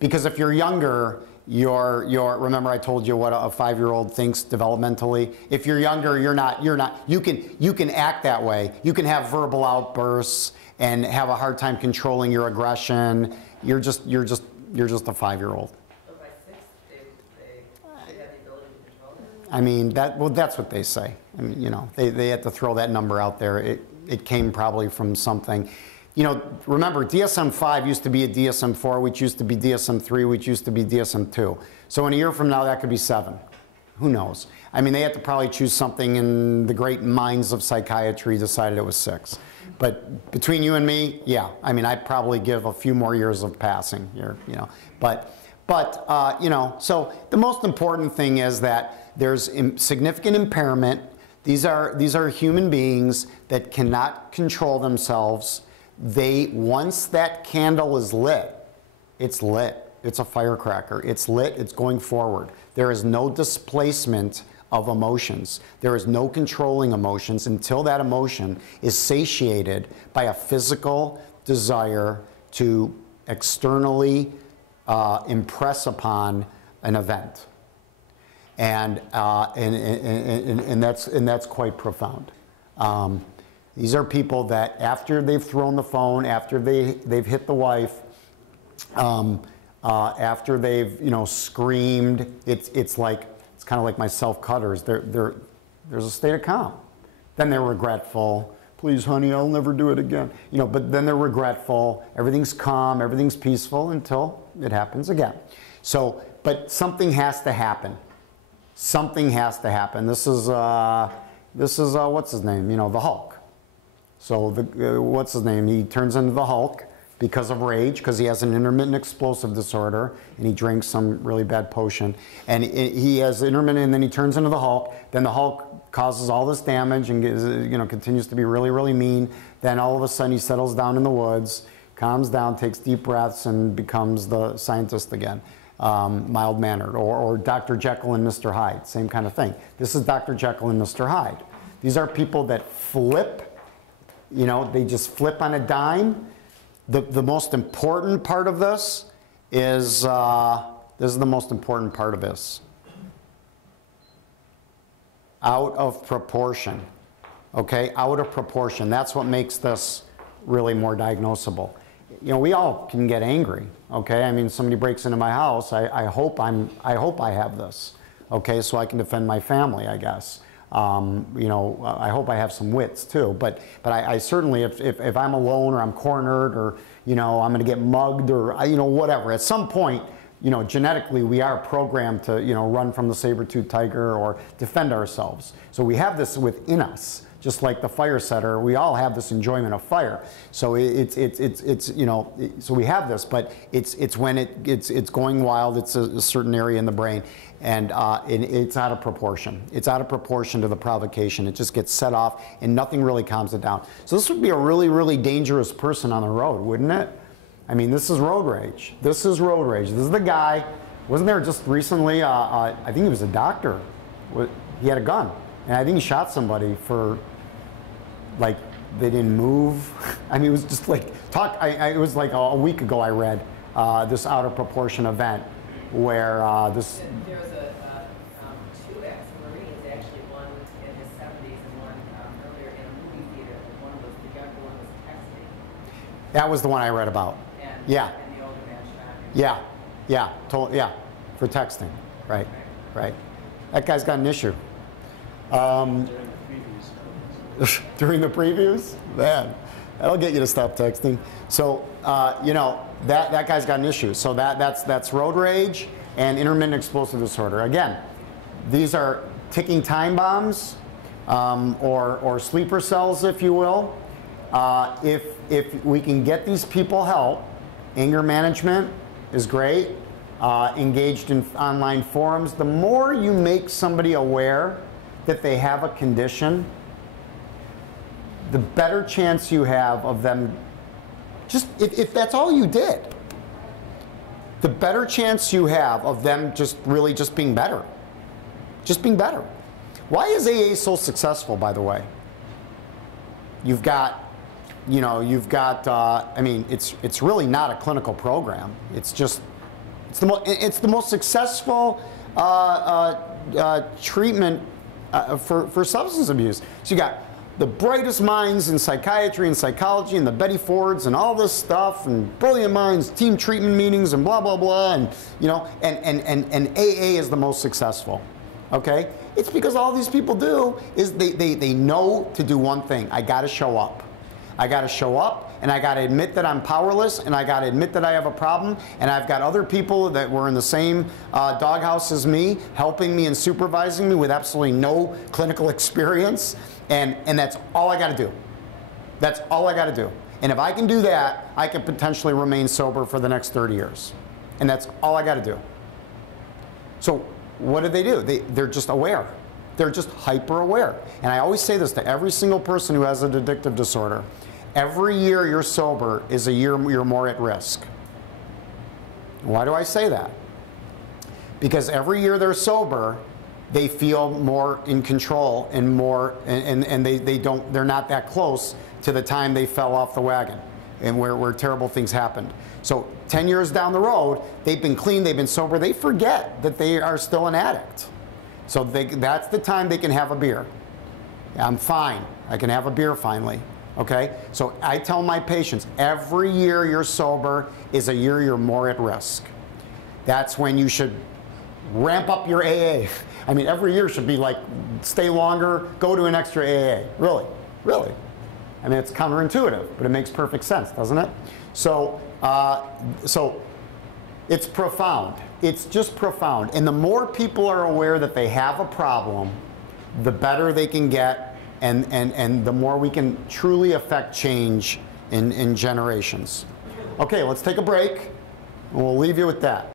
Because if you're younger, remember I told you what a 5-year-old thinks developmentally? If you're younger, you can act that way. You can have verbal outbursts and have a hard time controlling your aggression. You're just a 5-year-old. So by 6, they have the ability to control it? I mean, that's what they say. I mean, they had to throw that number out there. It came probably from something. Remember, DSM-5 used to be a DSM-4, which used to be DSM-3, which used to be DSM-2. So in a year from now, that could be 7. Who knows? I mean, they had to probably choose something, and the great minds of psychiatry decided it was 6. But between you and me, yeah, I mean, I'd probably give a few more years of passing here, But But, you know, so the most important thing is that there's significant impairment. These are human beings that cannot control themselves. Once that candle is lit, it's lit. It's a firecracker. It's lit. It's going forward. There is no displacement of emotions. There is no controlling emotions until that emotion is satiated by a physical desire to externally impress upon an event. And that's quite profound. These are people that after they've thrown the phone, after they've hit the wife, after they've, you know, screamed, it's kind of like my self-cutters. There's a state of calm. Then they're regretful. Please, honey, I'll never do it again. You know, but then they're regretful. Everything's calm. Everything's peaceful until it happens again. So, but something has to happen. Something has to happen. This is what's his name? You know, the Hulk. So what's his name? He turns into the Hulk because of rage, because he has an intermittent explosive disorder, and he drinks some really bad potion. And he has intermittent, and then he turns into the Hulk. Then the Hulk causes all this damage and continues to be really, really mean. Then all of a sudden he settles down in the woods, calms down, takes deep breaths, and becomes the scientist again, mild-mannered. Or Dr. Jekyll and Mr. Hyde, same kind of thing. This is Dr. Jekyll and Mr. Hyde. These are people that flip, you know, they just flip on a dime. The most important part of this is, this is the most important part of this. Out of proportion, okay? Out of proportion. That's what makes this really more diagnosable. You know, we all can get angry, okay? I mean, somebody breaks into my house, I hope I have this, okay? So I can defend my family, I guess. You know, I hope I have some wits too, but I certainly, if I'm alone or I'm cornered or, you know, I'm going to get mugged or, you know, whatever, at some point, you know, genetically we are programmed to, you know, run from the saber-toothed tiger or defend ourselves. So we have this within us, just like the fire setter. We all have this enjoyment of fire. So it's you know, so we have this, but it's when it's going wild. It's a certain area in the brain, and it's out of proportion. It's out of proportion to the provocation. It just gets set off, and nothing really calms it down. So this would be a really, really dangerous person on the road, wouldn't it? I mean, this is road rage. This is road rage. This is the guy. Wasn't there just recently? I think he was a doctor. He had a gun, and I think he shot somebody for, like, they didn't move. I mean, it was just like it was like a week ago. I read this out of proportion event where this. There was two ex-Marines, actually, one in his 70s and one earlier in a movie theater. One was the younger one was texting. That was the one I read about. Yeah. And the older man shot him. Yeah, for texting, right. That guy's got an issue. During the previews? Man, that'll get you to stop texting. So, you know, that guy's got an issue. So that's road rage and intermittent explosive disorder. Again, these are ticking time bombs or sleeper cells, if you will. If we can get these people help, anger management is great. Engaged in online forums. The more you make somebody aware that they have a condition, the better chance you have of them, just if that's all you did, the better chance you have of them just really just being better. Just being better. Why is AA so successful, by the way? You've got, you know, I mean, it's really not a clinical program. It's just, it's the most successful treatment for substance abuse. So you got the brightest minds in psychiatry and psychology and the Betty Fords and all this stuff and brilliant minds, team treatment meetings and blah, blah, blah, and, you know, and AA is the most successful, okay? It's because all these people do is they know to do one thing. I gotta show up. I gotta show up, and I gotta admit that I'm powerless, and I gotta admit that I have a problem, and I've got other people that were in the same doghouse as me, helping me and supervising me with absolutely no clinical experience, and that's all I gotta do. That's all I gotta do. And if I can do that, I can potentially remain sober for the next 30 years. And that's all I got to do. So what do? They're just aware. They're just hyper aware. And I always say this to every single person who has an addictive disorder. Every year you're sober is a year you're more at risk. Why do I say that? Because every year they're sober, they feel more in control and more, and they're not that close to the time they fell off the wagon and where terrible things happened. So 10 years down the road, they've been clean, they've been sober, they forget that they are still an addict. So that's the time they can have a beer. I'm fine, I can have a beer finally, okay? So I tell my patients, every year you're sober is a year you're more at risk. That's when you should ramp up your AA. I mean, every year should be like, stay longer, go to an extra AA. Really, really. I mean, it's counterintuitive, but it makes perfect sense, doesn't it? So, so it's profound. It's just profound. And the more people are aware that they have a problem, the better they can get, and the more we can truly affect change in generations. Okay, let's take a break, and we'll leave you with that.